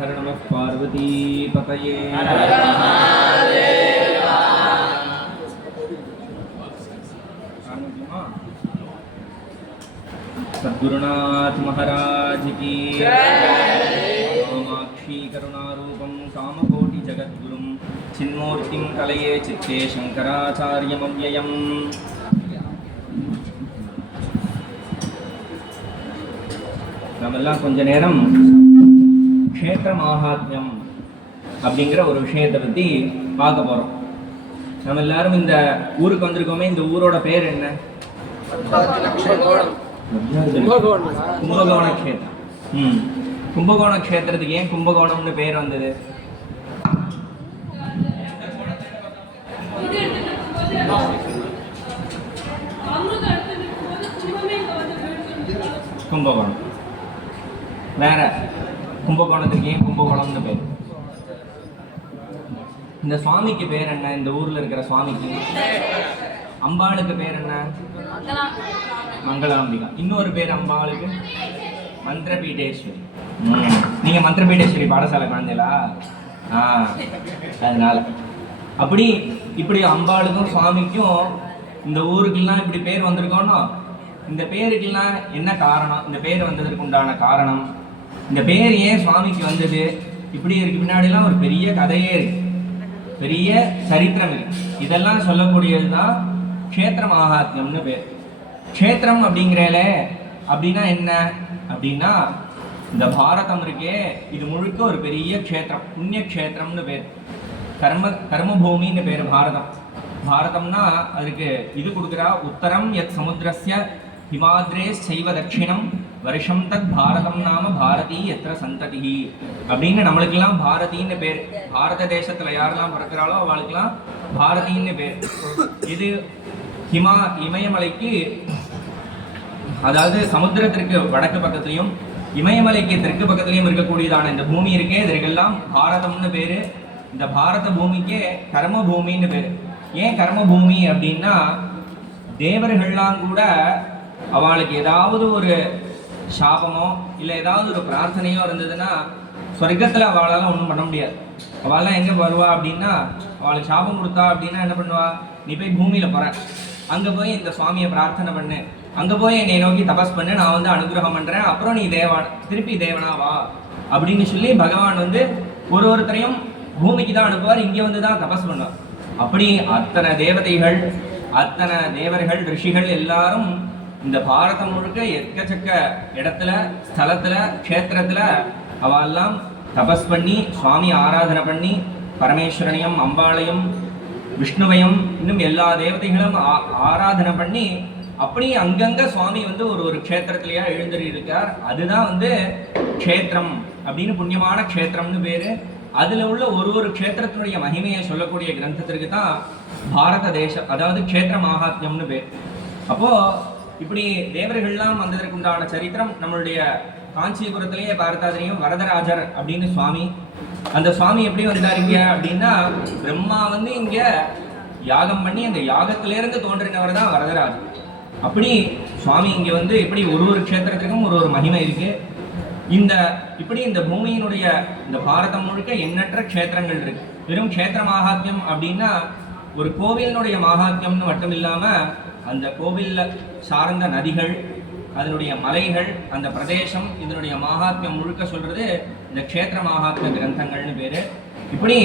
हर नमः पार्वती पतये सद्गुरुनाथ महाराज की कामाक्षी करुणारूपं कामकोटि जगद्गुरुं चिन्मूर्तिं कलये चित्ते शंकराचार्यमव्ययम् நாமெல்லாம் கொஞ்ச நேரம் க்ஷேத்திர மகாத்மியம் அப்படிங்கிற ஒரு விஷயத்தை பற்றி பார்க்க போகிறோம். நம்ம எல்லாரும் இந்த ஊருக்கு வந்திருக்கோமே, இந்த ஊரோட பேர் என்ன? கும்பகோண க்ஷேத்திரம். கும்பகோண க்ஷேத்திரத்துக்கு ஏன் கும்பகோணம்னு பேர் வந்தது? கும்பகோணம். வேற கும்பகோணத்துக்கு ஏன் கும்பகோணம்னு பேர்? இந்த சுவாமிக்கு பேர் என்ன? இந்த ஊர்ல இருக்கிற சுவாமிக்கு அம்பாளுக்கு பேர் என்ன? மங்களாம்பிகா. இன்னொரு பேர் அம்பாளுக்கு மந்திரபீடேஸ்வரி. நீங்க மந்திரபீடேஸ்வரி பாடசாலை குழந்தைகளா? அதனால அப்படி இப்படி அம்பாளுக்கும் சுவாமிக்கும் இந்த ஊருக்கெல்லாம் இப்படி பேர் வந்திருக்கோன்னா, இந்த பேருக்கெல்லாம் என்ன காரணம்? இந்த பேர் வந்ததற்கு உண்டான காரணம், இந்த பேர் ஏன் சுவாமிக்கு வந்தது, இப்படி இருக்கு பின்னாடிலாம் ஒரு பெரிய கதையே இருக்கு, பெரிய சரித்திரம் இருக்கு. இதெல்லாம் சொல்லக்கூடியது தான் க்ஷேத்திர மகாத்மியம்னு பேர். க்ஷேத்திரம் அப்படிங்கிறல அப்படின்னா என்ன அப்படின்னா, இந்த பாரதம் இருக்கே, இது முழுக்க ஒரு பெரிய க்ஷேத்திரம், புண்ணிய க்ஷேத்திரம்னு பேர். கர்மபூமின்னு பேர் பாரதம். பாரதம்னா அதுக்கு இது கொடுக்குறா, உத்தரம் யத் சமுத்திரஸ்ய ஹிமாத்ரே சைவ தட்சிணம் வருஷம் தத் பாரதம் நாம பாரதி எத்திர சந்ததி அப்படின்னு நம்மளுக்கெல்லாம் பாரதின்னு பேர். பாரத தேசத்துல யாரெல்லாம் பிறக்கிறாளோ அவளுக்கெல்லாம் பாரதின்னு பேர். இது இமயமலைக்கு, அதாவது சமுத்திரத்திற்கு வடக்கு பக்கத்துலையும் இமயமலைக்கு தெற்கு பக்கத்துலையும் இருக்கக்கூடியதான இந்த பூமி இருக்கே, இதற்கெல்லாம் பாரதம்னு பேரு. இந்த பாரத பூமிக்கே கர்ம பூமின்னு பேரு. ஏன் கர்ம பூமி அப்படின்னா, தேவர்கள்லாம் கூட அவளுக்கு ஏதாவது ஒரு சாபமோ இல்லை ஏதாவது ஒரு பிரார்த்தனையோ இருந்ததுன்னா சொர்க்கத்தில் அவளால் ஒன்றும் பண்ண முடியாது. அவள்லாம் எங்கே வருவா அப்படின்னா, அவளுக்கு சாபம் கொடுத்தா அப்படின்னா என்ன பண்ணுவா, நீ போய் பூமியில் போகிற, அங்கே போய் இந்த சுவாமியை பிரார்த்தனை பண்ணு, அங்கே போய் என்னை நோக்கி தபஸ் பண்ணு, நான் வந்து அனுகிரகம் பண்ணுறேன், அப்புறம் நீ திருப்பி தேவனா வா அப்படின்னு சொல்லி பகவான் வந்து ஒருத்தரையும் பூமிக்கு தான் அனுப்புவார், இங்கே வந்து தான் தபஸ் பண்ணுவார். அப்படி அத்தனை தேவதைகள், அத்தனை தேவர்கள், ரிஷிகள் எல்லாரும் இந்த பாரதம் முழுக்க எக்கச்சக்க இடத்துல, ஸ்தலத்துல, க்ஷேத்திரத்துல அவெல்லாம் தபஸ் பண்ணி சுவாமி ஆராதனை பண்ணி பரமேஸ்வரனையும் அம்பாளையும் விஷ்ணுவையும் இன்னும் எல்லா தேவதைகளும் ஆராதனை பண்ணி அப்படி அங்கங்க சுவாமி வந்து ஒரு க்ஷேத்திரத்திலேயே எழுந்தறி இருக்கார். அதுதான் வந்து க்ஷேத்திரம் அப்படின்னு, புண்ணியமான க்ஷேத்திரம்னு பேரு. அதுல உள்ள ஒரு க்ஷேத்திரத்தினுடைய மகிமையை சொல்லக்கூடிய கிரந்தத்திற்கு தான் பாரத தேசம், அதாவது க்ஷேத்திர மகாத்மியம்னு பேர். அப்போ இப்படி தேவர்கள்லாம் வந்ததற்கு உண்டான சரித்திரம் நம்மளுடைய காஞ்சிபுரத்திலேயே பார்த்தா தெரியும். வரதராஜர் அப்படின்னு சுவாமி, அந்த சுவாமி எப்படி வந்தாருங்க அப்படின்னா, பிரம்மா வந்து இங்க யாகம் பண்ணி அந்த யாகத்திலேருந்து தோன்றினவர் தான் வரதராஜர். அப்படி சுவாமி இங்க வந்து இப்படி ஒரு க்ஷேத்திரத்துக்கும் ஒரு மகிமை இருக்கு. இப்படி இந்த பூமியினுடைய இந்த பாரதம் முழுக்க எண்ணற்ற க்ஷேத்திரங்கள் இருக்கு. வெறும் க்ஷேத்திர மகாத்மியம் அப்படின்னா ஒரு கோவிலினுடைய மகாத்மியம்னு மட்டும் இல்லாம, அந்த கோவில்ல சார்ந்த நதிகள், அதனுடைய மலைகள், அந்த பிரதேசம், இதனுடைய மகாத்மியம் முழுக்க சொல்றது இந்த க்ஷேத்திர மகாத்மிய கிரந்தங்கள்னு பேரு. இப்படி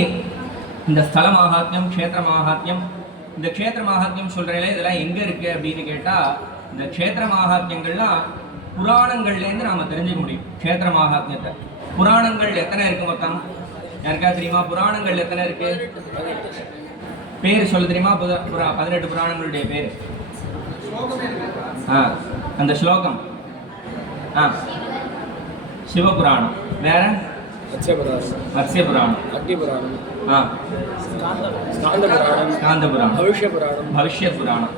இந்த ஸ்தல மகாத்மியம், க்ஷேத்திர மகாத்மியம், இந்த க்ஷேத்திர மகாத்மியம் சொல்றீங்களே, இதெல்லாம் எங்க இருக்கு அப்படின்னு கேட்டா, இந்த க்ஷேத்திர மகாத்மியங்கள்லாம் புராணங்கள்லேருந்து நாம தெரிஞ்சுக்க முடியும். க்ஷேத்திர மகாத்மியத்தை புராணங்கள் எத்தனை இருக்கு மொத்தம் யாருக்கா தெரியுமா? புராணங்கள் எத்தனை இருக்கு? பேர் சொல்ல தெரியுமா? 18 புராணங்களுடைய பேர். அந்த ஸ்லோகம் சிவபுராணம், வேற மத்ஸ்ய புராணம், ஸ்காந்த புராணம், பவிஷ்ய புராணம்,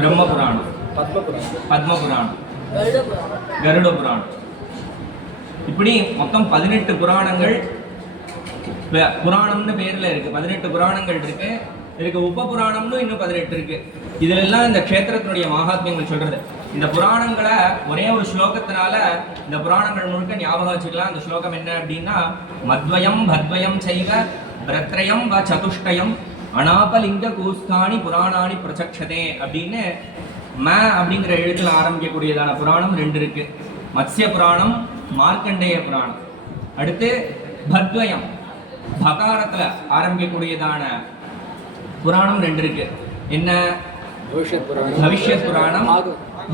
பிரம்ம புராணம், பத்ம புராணம், கருட புராணம். இப்படி மொத்தம் 18 புராணங்கள் புராணம்னு பேர்ல இருக்கு. 18 புராணங்கள் இருக்கு. இதுக்கு உப புராணம்னு இன்னும் 18 இருக்கு. இதுல எல்லாம் இந்த க்ஷேத்திரத்தினுடைய மகாத்மியங்கள் சொல்றது. இந்த புராணங்களை ஒரே ஒரு ஸ்லோகத்தினால இந்த புராணங்கள் முழுக்க ஞாபகம் வச்சுக்கலாம். அந்த ஸ்லோகம் என்ன அப்படின்னா, மத்வயம் பத்வயம் செய்வ பிரத்ரயம் வ சதுஷ்டயம் அனாபலிங்க கூஸ்தானி புராணானி பிரசக்ஷதே அப்படின்னு அப்படிங்கிற எழுத்துல ஆரம்பிக்கக்கூடியதான புராணம் 2 இருக்கு. மத்ஸ்ய புராணம், மார்க்கண்டேய புராணம். அடுத்து பத்வயம் பகாரத்துல ஆரம்பிக்கக்கூடியதான புராணம் 2 இருக்கு. என்ன? பவிஷ்யத் புராணம்,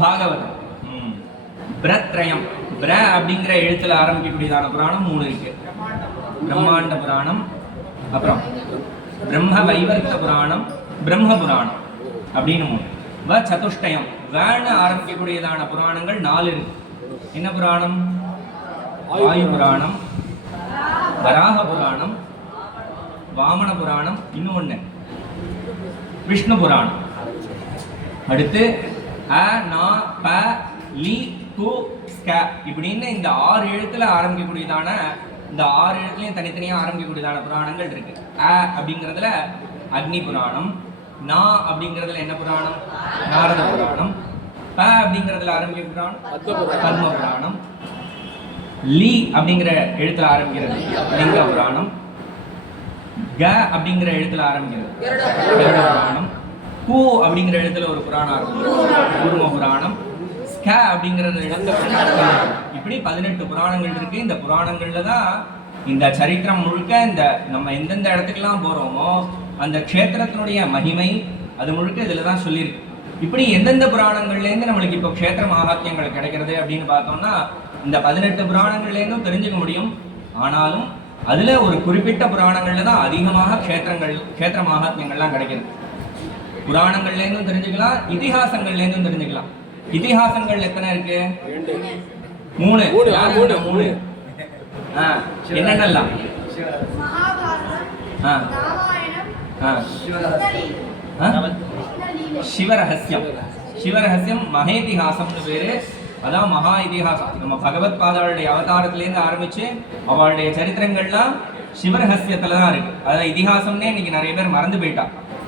பாகவதம். பிரத்ரயம் அப்படிங்கிற எழுத்துல ஆரம்பிக்கக்கூடியதான புராணம் 3 இருக்கு. பிரம்மாண்ட புராணம், அப்புறம் பிரம்ம வைவர்த்த புராணம், பிரம்ம புராணம் அப்படின்னு 3. வ சதுஷ்டயம் வேன்னு ஆரம்பிக்கக்கூடியதான புராணங்கள் 4 இருக்கு. என்ன புராணம்? வாயு புராணம், வராக புராணம், வாமன புராணம், இன்னொன்னு விஷ்ணு புராணம். அடுத்து அ நா ப லி கு ஸ்க இப்படின்னு இந்த 6 எழுத்துல ஆரம்பிக்கக்கூடியதான, இந்த 6 எழுத்துலையும் தனித்தனியாக ஆரம்பிக்கக்கூடியதான புராணங்கள் இருக்கு. அ அப்படிங்கிறதுல அக்னி புராணம், நா அப்படிங்கிறதுல என்ன புராணம்? நாரத புராணம். ப அப்படிங்கிறதுல ஆரம்பிக்க புராணம் பத்ம புராணம். லி அப்படிங்கிற எழுத்துல ஆரம்பிக்கிறது லிங்க புராணம். க அப்படிங்கிற எழுத்துல ஆரம்பிக்கிறது கருட புராணம். கு அப்படிங்கிற எழுத்துல ஒரு புராணம் ஆரம்பிக்கிறது கூர்ம புராணம். ஸ்க அப்படிங்கிற எழுத்துல இப்படி 18 புராணங்கள் இருக்கு. இந்த புராணங்கள்ல தான் இந்த சரித்திரம் முழுக்க, இந்த நம்ம எந்தெந்த இடத்துக்கெல்லாம் போறோமோ அந்த க்ஷேத்திரத்தினுடைய மகிமை அது முழுக்க இதுல தான் சொல்லியிருக்கு. இப்படி எந்தெந்த புராணங்கள்லேருந்து நம்மளுக்கு இப்போ க்ஷேத்திர மகாத்மியங்கள் கிடைக்கிறது அப்படின்னு பார்த்தோம்னா இந்த 18 புராணங்கள்லேருந்தும் தெரிஞ்சுக்க முடியும். ஆனாலும் அதுல ஒரு குறிப்பிட்ட புராணங்கள்ல தான் அதிகமாக க்ஷேத்திர மகாத்மியங்கள்லாம் கிடைக்கிறது. புராணங்கள்லேருந்தும் தெரிஞ்சுக்கலாம், இதிகாசங்கள்லேருந்தும் தெரிஞ்சுக்கலாம். இதிகாசங்கள் எத்தனை இருக்கு? 3. 3 என்னென்னலாம்? சிவரகசியம். சிவரகசியம் மகேதிஹாசம்னு பேரு. அதான் மகா இதிகாசம். நம்ம பகவத் பாதாளுடைய அவதாரத்திலேருந்து ஆரம்பிச்சு அவளுடைய சரித்திரங்கள்லாம் சிவரகசியத்துல தான் இருக்கு. அதான் இதிகாசம்னே இன்னைக்கு நிறைய பேர் மறந்து போயிட்டா.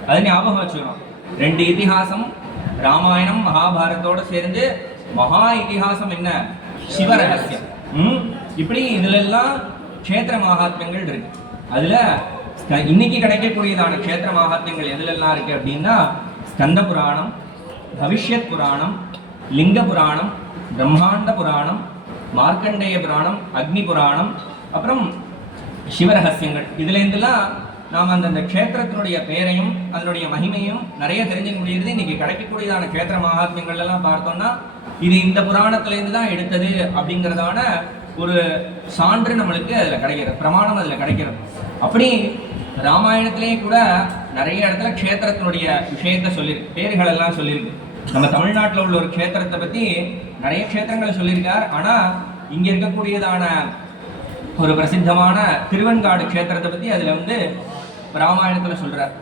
அதை ஞாபகம் வச்சுக்கணும். 2 இதிகாசம், ராமாயணம் மகாபாரதத்தோட சேர்ந்து மகா இதிகாசம் என்ன? சிவரகசியம். இப்படி இதுல எல்லாம் க்ஷேத்திர மகாத்மியங்கள் இருக்கு. அதுல இன்னைக்கு கிடைக்கக்கூடியதான க்ஷேத்திர மகாத்மியங்கள் எதுல எல்லாம் இருக்கு அப்படின்னா, ஸ்கந்த புராணம், பவிஷ்யத் புராணம், லிங்க புராணம், பிரம்மாண்ட புராணம், மார்க்கண்டேய புராணம், அக்னி புராணம், அப்புறம் சிவரகசியங்கள். இதுல இருந்துலாம் நாம் அந்தந்த க்ஷேத்திரத்தினுடைய பெயரையும் அதனுடைய மகிமையும் நிறைய தெரிஞ்சுக்க முடியுது. இன்னைக்கு கிடைக்கக்கூடியதான க்ஷேத்திர மகாத்மியங்கள் எல்லாம் பார்த்தோம்னா இது இந்த புராணத்திலேருந்து தான் எடுத்தது அப்படிங்கிறதான ஒரு சான்று நம்மளுக்கு அதில் கிடைக்கிறது, பிரமாணம் அதில் கிடைக்கிறது. அப்படி ராமாயணத்திலேயே கூட நிறைய இடத்துல க்ஷேத்திரத்தினுடைய விஷயத்த சொல்லியிருக்கு, பேர்கள் எல்லாம் சொல்லியிருக்கு. நம்ம தமிழ்நாட்டில் உள்ள ஒரு க்ஷேத்திரத்தை பற்றி நிறைய க்ஷேத்திரங்களை சொல்லியிருக்கார். ஆனால் இங்கே இருக்கக்கூடியதான ஒரு பிரசித்தமான திருவெண்காடு க்ஷேத்திரத்தை பற்றி அதில் ராமாயணத்தில் சொல்கிறார்.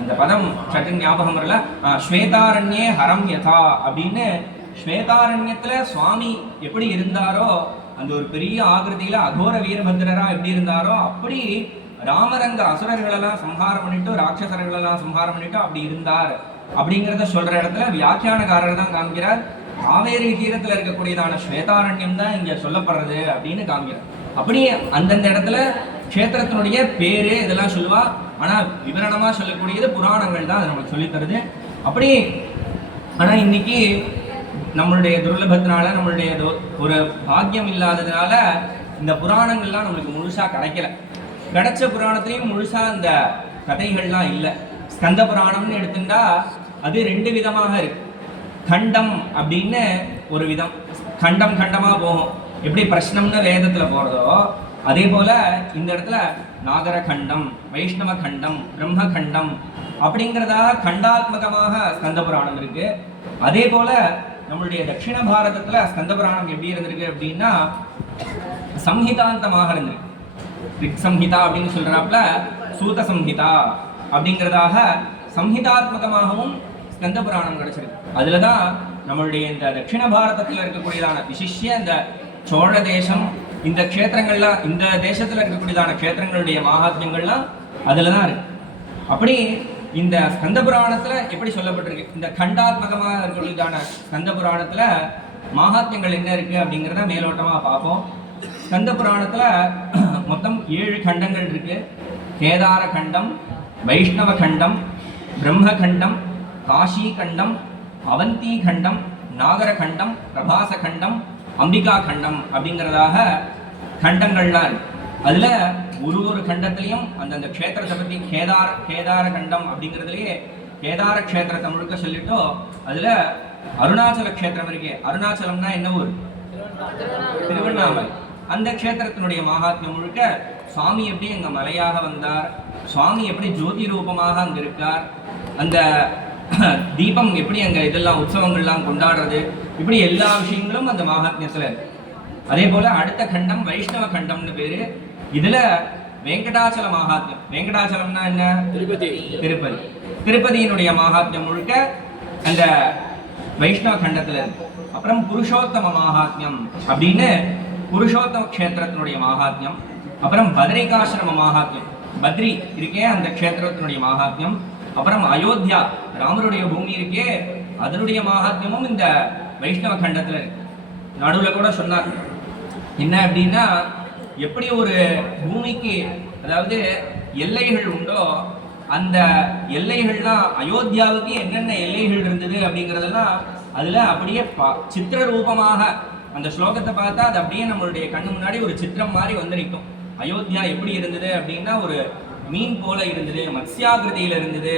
அந்த பதம் சட்டுன்னு ஞாபகம் வரல. ஸ்வேதாரண்யே ஹரம் யதா அப்படின்னு, ஸ்வேதாரண்யத்தில் சுவாமி எப்படி இருந்தாரோ, அந்த ஒரு பெரிய ஆகிருதியில அகோர வீரபத்திரரா எப்படி இருந்தாரோ அப்படி ராமரங்க அசுரர்களெல்லாம் சம்ஹாரம் பண்ணிட்டு, ராட்சசர்களெல்லாம் சம்ஹாரம் பண்ணிட்டு அப்படி இருந்தார் அப்படிங்கிறத சொல்ற இடத்துல வியாக்கியானக்காரர் தான் காமிக்கிறார். காவேரி தீரத்தில் இருக்கக்கூடியதான ஸ்வேதாரண்யம் தான் இங்க சொல்லப்படுறது அப்படின்னு காமிக்கிறார். அப்படி அந்தந்த இடத்துல க்ஷேத்திரத்தினுடைய பேரு இதெல்லாம் சொல்லுவா. ஆனா விவரணமா சொல்லக்கூடியது புராணங்கள் தான் நமக்கு சொல்லி தருது. அப்படி ஆனா இன்னைக்கு நம்மளுடைய துர்லபத்தினால, நம்மளுடைய ஒரு பாக்கியம் இல்லாததுனால இந்த புராணங்கள்லாம் நம்மளுக்கு முழுசா கிடைக்கல. கிடைச்ச புராணத்திலையும் முழுசா அந்த கதைகள்லாம் இல்லை. ஸ்கந்த புராணம்னு எடுத்துட்டா அது 2 விதமாக இருக்கு. கண்டம் அப்படின்னு ஒரு விதம், கண்டம் கண்டமா போகும். எப்படி பிரஷ்னம்னு வேதத்துல போறதோ அதே போல இந்த இடத்துல நாகர கண்டம், வைஷ்ணவ கண்டம், பிரம்ம கண்டம் அப்படிங்கிறதா கண்டாத்மகமாக ஸ்கந்த புராணம் இருக்கு. அதே போல நம்மளுடைய தட்சிண பாரதத்துல ஸ்கந்த புராணம் எப்படி இருந்திருக்கு அப்படின்னா சம்ஹிதாந்தமாக இருந்திருக்கு. ரிக் சம்ஹிதா அப்படின்னு சொல்றாப்புல சூத சம்ஹிதா அப்படிங்கிறதாக சம்ஹிதாத்மகமாகவும் ஸ்கந்த புராணம் கிடைச்சிருக்கு. அதுலதான் நம்மளுடைய இந்த தட்சிண பாரதத்துல இருக்கக்கூடியதான விசிஷ்ய இந்த சோழ தேசம், இந்த க்ஷேத்திரங்கள்லாம், இந்த தேசத்துல இருக்கக்கூடியதான க்ஷேத்திரங்களுடைய மகாத்மியங்கள்லாம் அதுலதான் இருக்கு. அப்படி இந்த ஸ்கந்த புராணத்துல எப்படி சொல்லப்பட்டிருக்கு, இந்த கண்டாத்மகமாக இருக்கக்கூடியதான ஸ்கந்த புராணத்துல மகாத்மியங்கள் என்ன இருக்கு அப்படிங்கிறத மேலோட்டமா பார்ப்போம். ஸ்கந்த புராணத்துல மொத்தம் 7 கண்டங்கள் இருக்கு. கேதார கண்டம், வைஷ்ணவ கண்டம், பிரம்ம கண்டம், காஷி கண்டம், அவந்தி கண்டம், நாகர கண்டம், பிரபாச கண்டம், அம்பிகா கண்டம் அப்படிங்கிறதாக கண்டங்கள்லாம் இருக்கு. அதுல ஒரு கண்டத்திலையும் அந்தந்த க்ஷேத்திரத்தை பத்தி கேதார கண்டம் அப்படிங்கிறதுலயே கேதார க்ஷேத்திரத்தை முழுக்க சொல்லிட்டோ அதுல அருணாச்சல க்ஷேத்திரம் இருக்கே. அருணாச்சலம்னா என்ன ஊர்? திருவண்ணாமலை. அந்த க்ஷேத்திரத்தினுடைய மகாத்மியம் முழுக்க சுவாமி எப்படி அங்க மலையாக வந்தார், சுவாமி எப்படி ஜோதி ரூபமாக அங்க இருக்கார், அந்த தீபம் எப்படி அங்க இதெல்லாம் உற்சவங்கள்லாம் கொண்டாடுறது, இப்படி எல்லா விஷயங்களும் அந்த மகாத்மியத்துல இருக்கு. அதே போல அடுத்த கண்டம் வைஷ்ணவ கண்டம்னு பேரு. இதுல வெங்கடாச்சல மகாத்மியம். வெங்கடாச்சலம்னா என்ன? திருப்பதி. திருப்பதியினுடைய மகாத்மியம் முழுக்க அந்த வைஷ்ணவ கண்டத்துல இருக்கு. அப்புறம் புருஷோத்தம மகாத்மியம் அப்படின்னு புருஷோத்தம க்ஷேத்திரத்தினுடைய மகாத்மியம். அப்புறம் பத்ரிகாசிரம மகாத்மியம், பத்ரி இருக்கே அந்த க்ஷேத்திரத்தினுடைய மகாத்மியம். அப்புறம் அயோத்தியா ராமருடைய பூமி இருக்கே அதனுடைய மகாத்மியமும் இந்த வைஷ்ணவ கண்டத்துல இருக்கு. நடுவுல கூட சொன்னார் என்ன அப்படின்னா, எப்படி ஒரு பூமிக்கு அதாவது எல்லைகள் உண்டோ அந்த எல்லைகள்லாம் அயோத்தியாவுக்கு என்னென்ன எல்லைகள் இருந்தது அப்படிங்கிறதெல்லாம் அதுல அப்படியே சித்திர ரூபமாக அந்த ஸ்லோகத்தை பார்த்தா அது அப்படியே நம்மளுடைய கண்ணு முன்னாடி ஒரு சித்திரம் மாதிரி வந்து நிற்கும். அயோத்தியா எப்படி இருந்தது அப்படின்னா ஒரு மீன் போல இருந்தது, மத்ஸ்யாகிருதியில இருந்தது,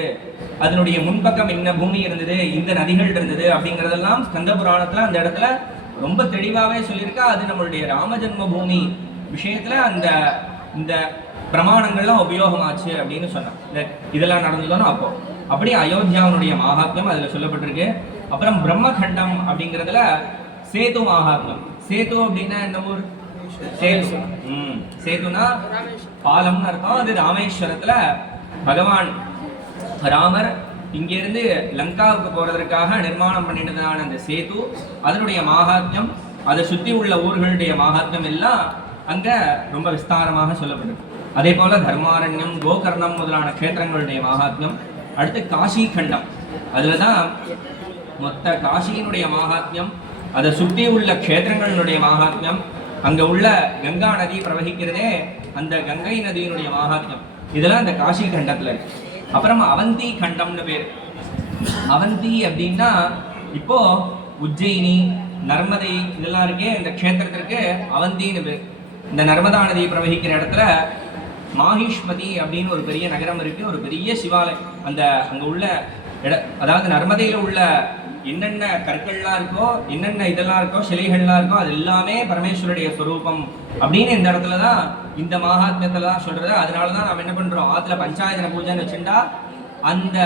அதனுடைய முன்பக்கம் என்ன பூமி இருந்தது, இந்த நதிகள் இருந்தது அப்படிங்கிறதெல்லாம் ஸ்கந்த புராணத்துல அந்த இடத்துல ரொம்ப தெளிவாகவே சொல்லியிருக்கா. அது நம்மளுடைய ராமஜன்ம பூமி விஷயத்துல அந்த இந்த பிரமாணங்கள்லாம் உபயோகமாச்சு அப்படின்னு சொன்னான். இதெல்லாம் நடந்ததோன்னு அப்போ அப்படி அயோத்தியாவுடைய மகாத்மியம் அதுல சொல்லப்பட்டிருக்கு. அப்புறம் பிரம்மகண்டம் அப்படிங்கிறதுல சேது மகாத்மியம். சேது அப்படின்னா என்ன ஊர்? சேது. சேதுனா பாலம்னு அர்த்தம். அது ராமேஸ்வரத்துல பகவான் ராமர் இங்கிருந்து லங்காவுக்கு போறதற்காக நிர்மாணம் பண்ணினதான அந்த சேது, அதனுடைய மகாத்மியம், அதை சுத்தி உள்ள ஊர்களுடைய மகாத்மியம் எல்லாம் அங்க ரொம்ப விஸ்தாரமாக சொல்லப்பட்டிருக்கு. அதே போல தர்மாரண்யம், கோகர்ணம் முதலான க்ஷேத்திரங்களுடைய மகாத்மியம். அடுத்து காஷி கண்டம். அதுலதான் மொத்த காஷியினுடைய மகாத்மியம், அதை சுற்றி உள்ள க்ஷேத்திரங்களுடைய மகாத்மியம், அங்க உள்ள கங்கா நதி பிரவகிக்கிறதே அந்த கங்கை நதியினுடைய மகாத்மியம், இதெல்லாம் அந்த காஷி கண்டத்துல இருக்கு. அப்புறம் அவந்தி கண்டம்னு பேர். அவந்தி அப்படின்னா இப்போ உஜ்ஜயினி, நர்மதை இதெல்லாம் இருக்கே இந்த க்ஷேத்திரத்திற்கு அவந்தின்னு பேர். இந்த நர்மதா நதி பிரவகிக்கிற இடத்துல மாஹிஷ்மதி அப்படின்னு ஒரு பெரிய நகரம் இருக்கு, ஒரு பெரிய சிவாலயம். அந்த அங்க உள்ள அதாவது நர்மதையில உள்ள என்னென்ன கற்கள்லாம் இருக்கோ, என்னென்ன இதெல்லாம் இருக்கோ, சிலைகள்லாம் இருக்கோ, அது எல்லாமே பரமேஸ்வருடைய ஸ்வரூபம் அப்படின்னு இந்த இடத்துலதான் இந்த மகாத்மியத்துல தான் சொல்றது. அதனாலதான் நம்ம என்ன பண்றோம், ஆத்துல பஞ்சாயத்தன பூஜைன்னு வச்சுட்டா அந்த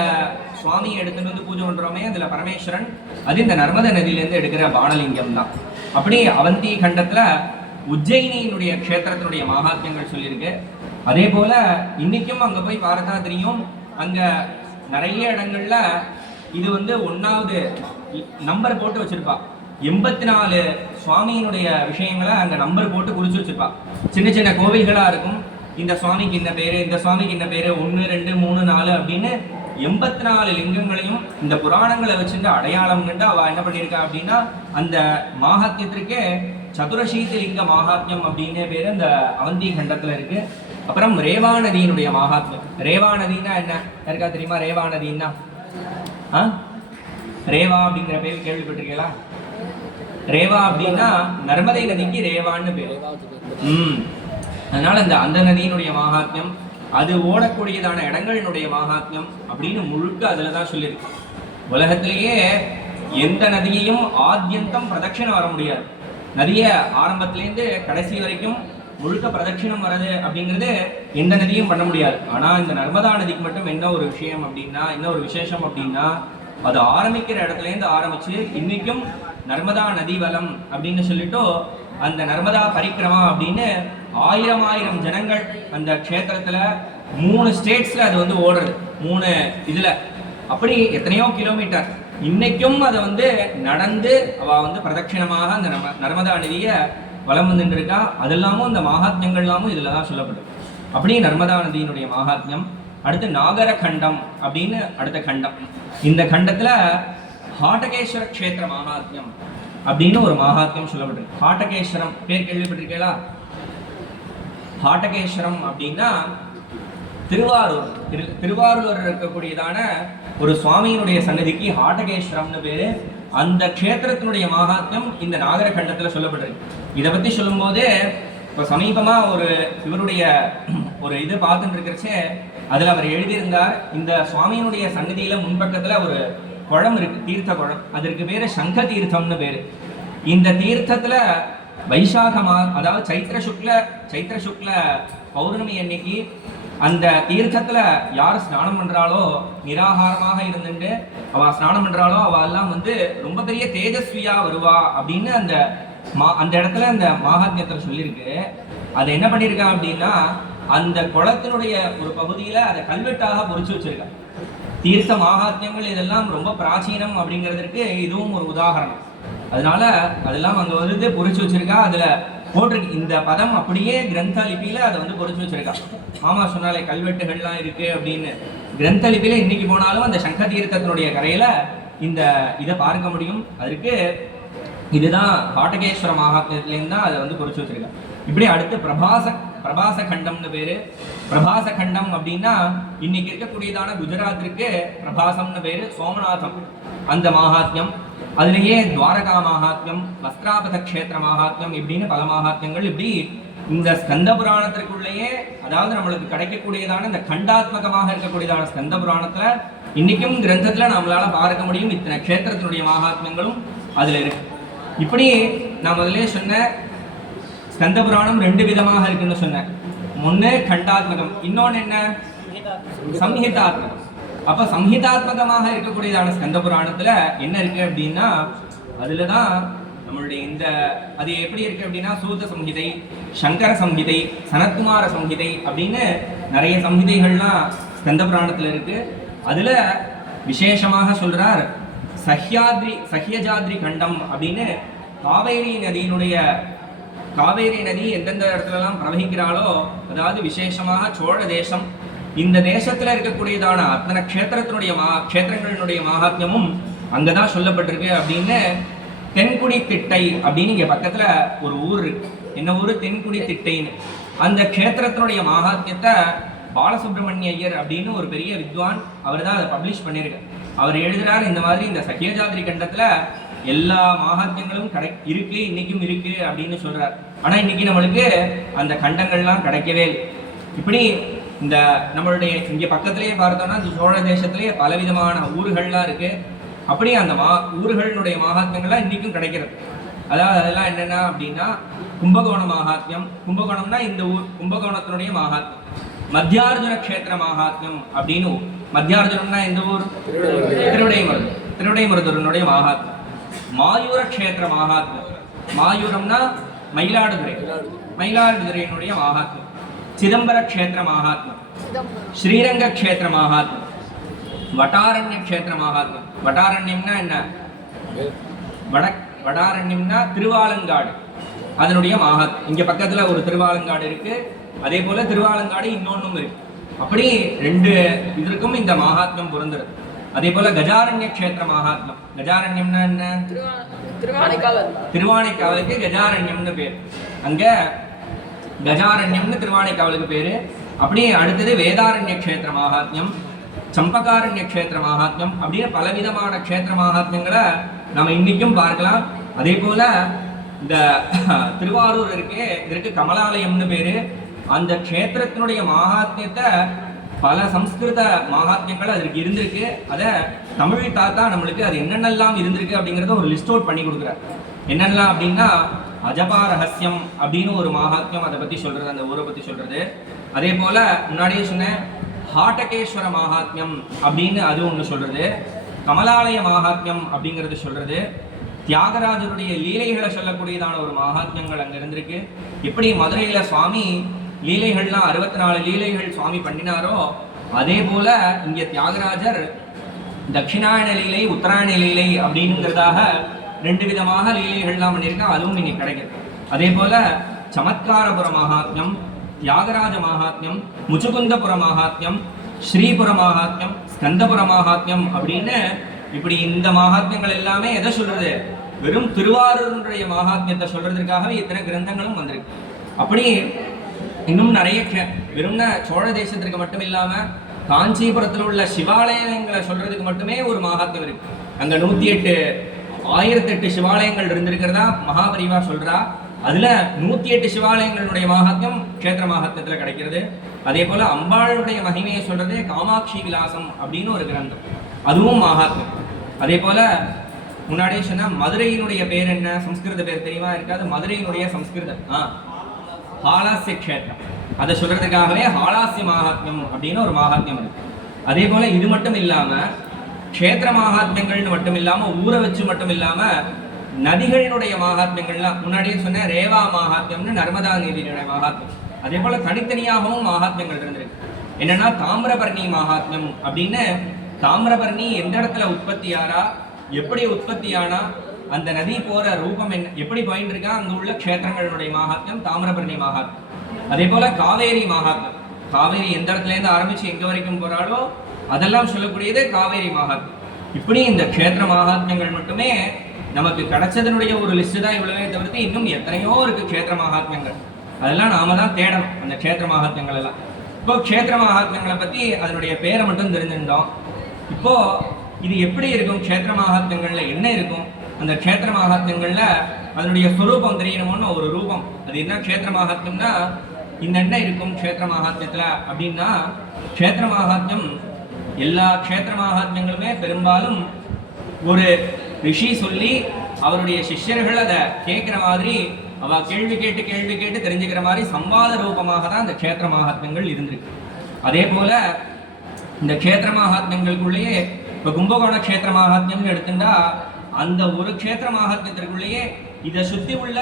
சுவாமியை எடுத்துட்டு வந்து பூஜை பண்றோமே, அதுல பரமேஸ்வரன், அது இந்த நர்மத நதியிலேருந்து எடுக்கிற பானலிங்கம் தான். அப்படி அவந்தி கண்டத்துல உஜ்ஜயினியினுடைய க்ஷேத்திரத்தினுடைய மகாத்மியங்கள் சொல்லியிருக்கு. அதே போல இன்னைக்கும் அங்க போய் பார்த்தா தெரியும், அங்க நிறைய இடங்கள்ல இது வந்து 1வது நம்பர் போட்டு வச்சிருப்பா. 84 சுவாமியினுடைய விஷயங்களை அங்க நம்பர் போட்டு குறிச்சு வச்சிருப்பா. சின்ன சின்ன கோவில்களா இருக்கும். இந்த சுவாமிக்கு என்ன பேரு, இந்த சுவாமிக்கு என்ன பேரு, 1 2 3 4 அப்படின்னு 84 லிங்கங்களையும் இந்த புராணங்களை வச்சுட்டு அடையாளம் கண்டு அவ என்ன பண்ணியிருக்கா அப்படின்னா அந்த மாஹாத்மியத்திற்கே சதுரசீதி லிங்க மகாத்மியம் அப்படின்னு பேரு இந்த அவந்தி கண்டத்துல இருக்கு. அப்புறம் ரேவா நதியினுடைய மகாத்மியம். ரேவா நதினா என்ன யாருக்கா தெரியுமா? ரேவா நதினா ரேவா அப்படிங்கிற பேர் கேள்விப்பட்டிருக்கீங்களா? ரேவா அப்படின்னா நர்மதை நதிக்கு ரேவான்னு பேரு. அதனால அந்த நதியினுடைய மகாத்மியம், அது ஓடக்கூடியதான இடங்களினுடைய மகாத்மியம் அப்படின்னு முழுக்க அதுலதான் சொல்லியிருக்கு. உலகத்திலேயே எந்த நதியையும் ஆத்யந்தம் பிரதட்சிணம் வர முடியாது. நதிய ஆரம்பத்திலேருந்து கடைசி வரைக்கும் முழுக்க பிரதட்சிணம் வர்றது அப்படிங்கிறது எந்த நதியும் பண்ண முடியாது. ஆனா இந்த நர்மதா நதிக்கு மட்டும் என்ன ஒரு விஷயம் அப்படின்னா, என்ன ஒரு விசேஷம் அப்படின்னா, அது ஆரம்பிக்கிற இடத்துல இருந்து ஆரம்பிச்சு இன்னைக்கும் நர்மதா நதி வலம் அப்படின்னு சொல்லிட்டு அந்த நர்மதா பரிக்கிரமா அப்படின்னு 1000 ஜனங்கள் அந்த க்ஷேத்திரத்துல 3 ஸ்டேட்ஸ்ல அது வந்து ஓடுறது. 3 இதுல அப்படி எத்தனையோ கிலோமீட்டர் இன்னைக்கும் அதை வந்து நடந்து அவ வந்து பிரதட்சிணமாக அந்த நர்மதா நதியை வலம் வந்துட்டு இருக்கா. அதெல்லாமும் இந்த மகாத்மியங்கள்லாமும் இதுல தான் சொல்லப்படும். அப்படி நர்மதா நதியினுடைய மகாத்மியம். அடுத்து நாகர கண்டம் அப்படின்னு அடுத்த கண்டம். இந்த கண்டத்துல ஹாட்டகேஸ்வர க்ஷேத்திர மகாத்மியம் அப்படின்னு ஒரு மகாத்மியம் சொல்லப்பட்டிருக்கு. ஹாட்டகேஸ்வரம் பேர் கேள்விப்பட்டிருக்கீங்களா? ஹாட்டகேஸ்வரம் அப்படின்னா திருவாரூர் இருக்கக்கூடியதான ஒரு சுவாமியினுடைய சன்னதிக்கு ஹாட்டகேஸ்வரம்னு பேரு. அந்த க்ஷேத்திரத்தினுடைய மகாத்மியம் இந்த நாகர கண்டத்துல சொல்லப்பட்டிருக்கு. இதை பத்தி சொல்லும் போது இப்போ சமீபமா இவருடைய ஒரு இது பார்த்துட்டு இருக்கிறச்சே அதுல அவர் எழுதியிருந்தார், இந்த சுவாமியினுடைய சன்னதியில முன்பக்கத்துல ஒரு குளம் இருக்கு, தீர்த்த குளம். அதற்கு பேரு சங்க தீர்த்தம்னு பேரு. இந்த தீர்த்தத்துல வைசாகமா, அதாவது சைத்திர சுக்ல பௌர்ணமி அன்னைக்கு அந்த தீர்த்தத்துல யார் ஸ்நானம் பண்றாளோ, நிராகாரமாக இருந்துட்டு அவ ஸ்நானம் பண்றாளோ அவ எல்லாம் ரொம்ப பெரிய தேஜஸ்வியா வருவா அப்படின்னு அந்த இடத்துல அந்த மகாத்மியத்துல சொல்லியிருக்கு. அதை என்ன பண்ணிருக்கா அப்படின்னா, அந்த குளத்தினுடைய ஒரு பகுதியில அதை கல்வெட்டாக பொறிச்சு வச்சிருக்கா. தீர்த்த மகாத்மியங்கள் இதெல்லாம் ரொம்ப பிராச்சீனம் அப்படிங்கிறதுக்கு இதுவும் ஒரு உதாரணம். அதனால அதெல்லாம் அங்க பொறிச்சு வச்சிருக்கா. அதுல போட்டிருக்கு இந்த பதம் அப்படியே கிரந்த லிபியில அதை பொறிச்சு வச்சிருக்கா. மாமா சொன்னாலே கல்வெட்டுகள்லாம் இருக்கு அப்படின்னு. கிரந்த லிபியில இன்னைக்கு போனாலும் அந்த சங்க தீர்த்தத்தினுடைய கரையில இதை பார்க்க முடியும். அதற்கு இதுதான் ஹாட்டகேஸ்வர மகாத்மியத்திலேருந்து தான் அதை பொறிச்சு வச்சிருக்கா. இப்படி அடுத்து பிரபாச கண்டம்னு பேரு. பிரபாச கண்டம் அப்படின்னா இன்னைக்கு இருக்கக்கூடியதான குஜராத்திற்கு பிரபாசம்னு பேரு. சோமநாதம் அந்த மகாத்மியம், அதுலேயே துவாரகா மகாத்மியம், வஸ்திராபத க்ஷேத்திர மகாத்மியம் இப்படின்னு பல மகாத்மியங்கள். இப்படி இந்த ஸ்கந்த புராணத்திற்குள்ளேயே, அதாவது நம்மளுக்கு கிடைக்கக்கூடியதான இந்த கண்டாத்மகமாக இருக்கக்கூடியதான ஸ்கந்த புராணத்துல இன்னைக்கும் கிரந்தத்துல நம்மளால பார்க்க முடியும். இத்தனை க்ஷேத்திரத்தினுடைய மகாத்மியங்களும் அதுல இருக்கு. இப்படி நான் முதலே சொன்ன ஸ்கந்த புராணம் 2 விதமாக இருக்குன்னு சொன்னேன். ஒண்ணு கண்டாத்மகம், இன்னொன்னு என்ன சம்ஹிதாத்மகம். அப்ப சம்ஹிதாத்மகமாக இருக்கக்கூடியதான ஸ்கந்த புராணத்துல என்ன இருக்கு அப்படின்னா, அதுலதான் நம்மளுடைய அது எப்படி இருக்கு அப்படின்னா, சூத சம்ஹிதை, சங்கர சம்ஹிதை, சனத்குமார சம்ஹிதை அப்படின்னு நிறைய சம்ஹிதைகள்லாம் ஸ்கந்த புராணத்துல இருக்கு. அதுல விசேஷமாக சொல்றார் சஹ்யஜாத்ரி கண்டம் அப்படின்னு. காவேரி நதி எந்தெந்த இடத்துலலாம் பிரவகிக்கிறாளோ, அதாவது விசேஷமாக சோழ தேசம், இந்த தேசத்துல இருக்கக்கூடியதான அத்தனை க்ஷேத்திரங்களினுடைய மகாத்மியமும் அங்கதான் சொல்லப்பட்டிருக்கு அப்படின்னு. தென்குடி திட்டை அப்படின்னு இங்க பக்கத்துல ஒரு ஊர் இருக்கு. என்ன ஊரு? தென்குடி திட்டைன்னு. அந்த க்ஷேத்திரத்தினுடைய மகாத்மியத்தை பாலசுப்ரமணிய ஐயர் அப்படின்னு ஒரு பெரிய வித்வான் அவர் தான் அதை பப்ளிஷ் பண்ணியிருக்கார். அவர் எழுதுறார், இந்த மாதிரி இந்த சஹ்யஜாத்ரி கண்டத்துல எல்லா மகாத்மியங்களும் இருக்கு, இன்னைக்கும் இருக்கு அப்படின்னு சொல்றார். ஆனா இன்னைக்கு நம்மளுக்கு அந்த கண்டங்கள்லாம் கிடைக்கவே இல்லை. இப்படி இந்த நம்மளுடைய இங்க பக்கத்திலேயே பார்த்தோம்னா இந்த சோழ தேசத்திலேயே பலவிதமான ஊர்கள்லாம் இருக்கு. அப்படி அந்த ஊர்களுடைய மகாத்மியங்கள்லாம் இன்னைக்கும் கிடைக்கிறது. அதாவது அதெல்லாம் என்னென்ன அப்படின்னா, கும்பகோண மகாத்மியம். கும்பகோணம்னா இந்த ஊர், கும்பகோணத்தினுடைய மகாத்மியம். மத்தியார்ஜுன க்ஷேத்திர மகாத்மியம் அப்படின்னு. மத்தியார்ஜுனம்னா இந்த ஊர் திருவிடைமருதூரனுடைய மகாத்மியம். மாயூர க்ஷேத்திர மகாத்மியம். மாயூரம்னா மயிலாடுதுறையினுடைய மகாத்மியம். சிதம்பர க்ஷேத்திர மகாத்மியம், ஸ்ரீரங்க க்ஷேத்திர மகாத்மியம், வட்டாரண்ய க்ஷேத்திர மகாத்மியம். வட்டாரண்யம்னா என்ன? வடாரண்யம்னா திருவாலங்காடு, அதனுடைய மகாத்மியம். இங்க பக்கத்துல ஒரு திருவாலங்காடு இருக்கு, அதே போல திருவாலங்காடு இன்னொன்னும் இருக்கு. அப்படி 2 இதற்கும் இந்த மகாத்மியம் பொருந்துறது. அதே போல கஜாரண்ய க்ஷேத்திர மகாத்மியம். கஜாரண்யம்னா என்ன? திருவானைக்காவலுக்கு கஜாரண்யம்னு பேர். அங்க கஜாரண்யம்னு திருவானைக்காவலுக்கு பேரு. அப்படியே அடுத்தது வேதாரண்ய க்ஷேத்திர மகாத்மியம், சம்பகாரண்ய க்ஷேத்திர மகாத்மியம் அப்படின்னு பலவிதமான க்ஷேத்திர மகாத்மியங்களை நம்ம இன்னைக்கும் பார்க்கலாம். அதே போல இந்த திருவாரூர் இதற்கு கமலாலயம்னு பேரு. அந்த க்ஷேத்திரத்தினுடைய மகாத்மியத்தை பல சம்ஸ்கிருத மகாத்மியங்கள் அதற்கு இருந்திருக்கு. அதை தமிழ் தாத்தா நம்மளுக்கு அது என்னென்னலாம் இருந்திருக்கு அப்படிங்கிறத ஒரு லிஸ்ட் அவுட் பண்ணி கொடுக்குறார். என்னென்னலாம் அப்படின்னா, அஜபா ரகசியம் அப்படின்னு ஒரு மகாத்மியம், அதை பற்றி சொல்கிறது, அந்த ஊரை பற்றி சொல்கிறது. அதே போல் முன்னாடியே சொன்னேன் ஹாட்டகேஸ்வர மகாத்மியம் அப்படின்னு அது ஒன்று சொல்கிறது. கமலாலய மகாத்மியம் அப்படிங்கிறது சொல்கிறது. தியாகராஜருடைய லீலைகளை சொல்லக்கூடியதான ஒரு மகாத்மியங்கள் அங்கே இருந்திருக்கு. எப்படி மதுரையில் சுவாமி லீலைகள்லாம் 64 லீலைகள் சுவாமி பண்ணினாரோ, அதே போல இங்கே தியாகராஜர் தட்சிணாயன லீலை, உத்தராயண லீலை அப்படிங்கிறதாக 2 விதமாக லீலைகள்லாம் பண்ணியிருக்கா. அதுவும் இன்னைக்கு கிடைக்குது. அதே போல சமத்காரபுர மகாத்மியம், தியாகராஜ மகாத்மியம், முச்சுகுந்தபுர மகாத்மியம், ஸ்ரீபுர மகாத்மியம், ஸ்கந்தபுர மகாத்மியம் அப்படின்னு இப்படி இந்த மகாத்மியங்கள் எல்லாமே எதை சொல்றது? வெறும் திருவாரூருடைய மகாத்மியத்தை சொல்றதுக்காகவே இத்தனை கிரந்தங்களும் வந்திருக்கு. அப்படி இன்னும் நிறைய வெறும்னா சோழ தேசத்திற்கு மட்டும் இல்லாம காஞ்சிபுரத்தில் உள்ள சிவாலயங்களை சொல்றதுக்கு மட்டுமே ஒரு மகாத்மியம் இருக்கு. அங்க 1008 சிவாலயங்கள் இருந்திருக்கிறதா மகாபரிவா சொல்றா. அதுல 108 சிவாலயங்களுடைய மகாத்மியம் க்ஷேத்திர மகாத்மியத்துல கிடைக்கிறது. அதே போல அம்பாளுடைய மகிமையை சொல்றதே காமாட்சி விலாசம் அப்படின்னு ஒரு கிரந்தம், அதுவும் மகாத்மியம். அதே போல முன்னாடியே சொன்ன மதுரையினுடைய பேர் என்ன, சம்ஸ்கிருத பேர் தெரியுமா? இருக்காது. மதுரையினுடைய சம்ஸ்கிருதம் ஹாலாசிய க்ஷேத்திரம், அதை சொல்றதுக்காகவே ஹாலாசிய மகாத்மியம் அப்படின்னு ஒரு மகாத்மியம் இருக்கு. அதே போல இது மட்டும் இல்லாம க்ஷேத்திர மகாத்மியங்கள்னு மட்டும் இல்லாம ஊரை வச்சு மட்டும் இல்லாம நதிகளினுடைய மகாத்மியங்கள்லாம் முன்னாடியே சொன்ன ரேவா மகாத்மியம்னு நர்மதா நதியினுடைய மகாத்மியம். அதே போல தனித்தனியாகவும் மகாத்மியங்கள் இருந்திருக்கு. என்னன்னா தாமிரபரணி மகாத்மியம் அப்படின்னு, தாமிரபரணி எந்த இடத்துல உற்பத்தியாரா, எப்படி உற்பத்தியானா, அந்த நதி போற ரூபம் என்ன, எப்படி போயிட்டு இருக்கா, அங்க உள்ள க்ஷேத்திரங்களுடைய மகாத்மியம் தாமிரபரணி மகாத்மியம். அதே போல காவேரி மகாத்மியம், காவேரி எந்த இடத்துல இருந்து ஆரம்பிச்சு எங்க வரைக்கும் போறாளோ அதெல்லாம் சொல்லக்கூடியது காவேரி மகாத்மியம். இப்படி இந்த க்ஷேத்திர மகாத்மியங்கள் மட்டுமே நமக்கு கிடைச்சதனுடைய ஒரு லிஸ்ட் தான் இவ்வளவே தவிர்த்து இன்னும் எத்தனையோ இருக்கு க்ஷேத்திர மகாத்மியங்கள். அதெல்லாம் நாம தான் தேடணும் அந்த க்ஷேத்திர மகாத்மியங்கள் எல்லாம். இப்போ க்ஷேத்திர மகாத்மியங்களை பத்தி அதனுடைய பேரை மட்டும் தெரிஞ்சிருந்தோம். இப்போ இது எப்படி இருக்கும், க்ஷேத்திர மகாத்மியங்கள்ல என்ன இருக்கும், அந்த க்ஷேத்திர மகாத்மியங்கள்ல அதனுடைய ஸ்வரூபம் தெரியணும்னு ஒரு ரூபம். அது என்ன க்ஷேத்திர மகாத்மியம்னா இந்த என்ன இருக்கும் க்ஷேத்திர மகாத்மியத்துல அப்படின்னா, க்ஷேத்திர மகாத்மியம் எல்லா க்ஷேத்திர மகாத்மியங்களுமே பெரும்பாலும் ஒரு ரிஷி சொல்லி அவருடைய சிஷ்யர்கள் அதை கேட்கிற மாதிரி, அவ கேள்வி கேட்டு தெரிஞ்சுக்கிற மாதிரி சம்வாத ரூபமாக தான் இந்த க்ஷேத்திர மகாத்மியங்கள் இருந்திருக்கு. அதே போல இந்த க்ஷேத்திர மகாத்மியங்களுக்குள்ளேயே இப்போ கும்பகோண க்ஷேத்திர மகாத்மியம்னு எடுத்துட்டா அந்த ஒரு க்ஷேத்திர மகாத்மியத்திற்குள்ளேயே இதை சுத்தி உள்ள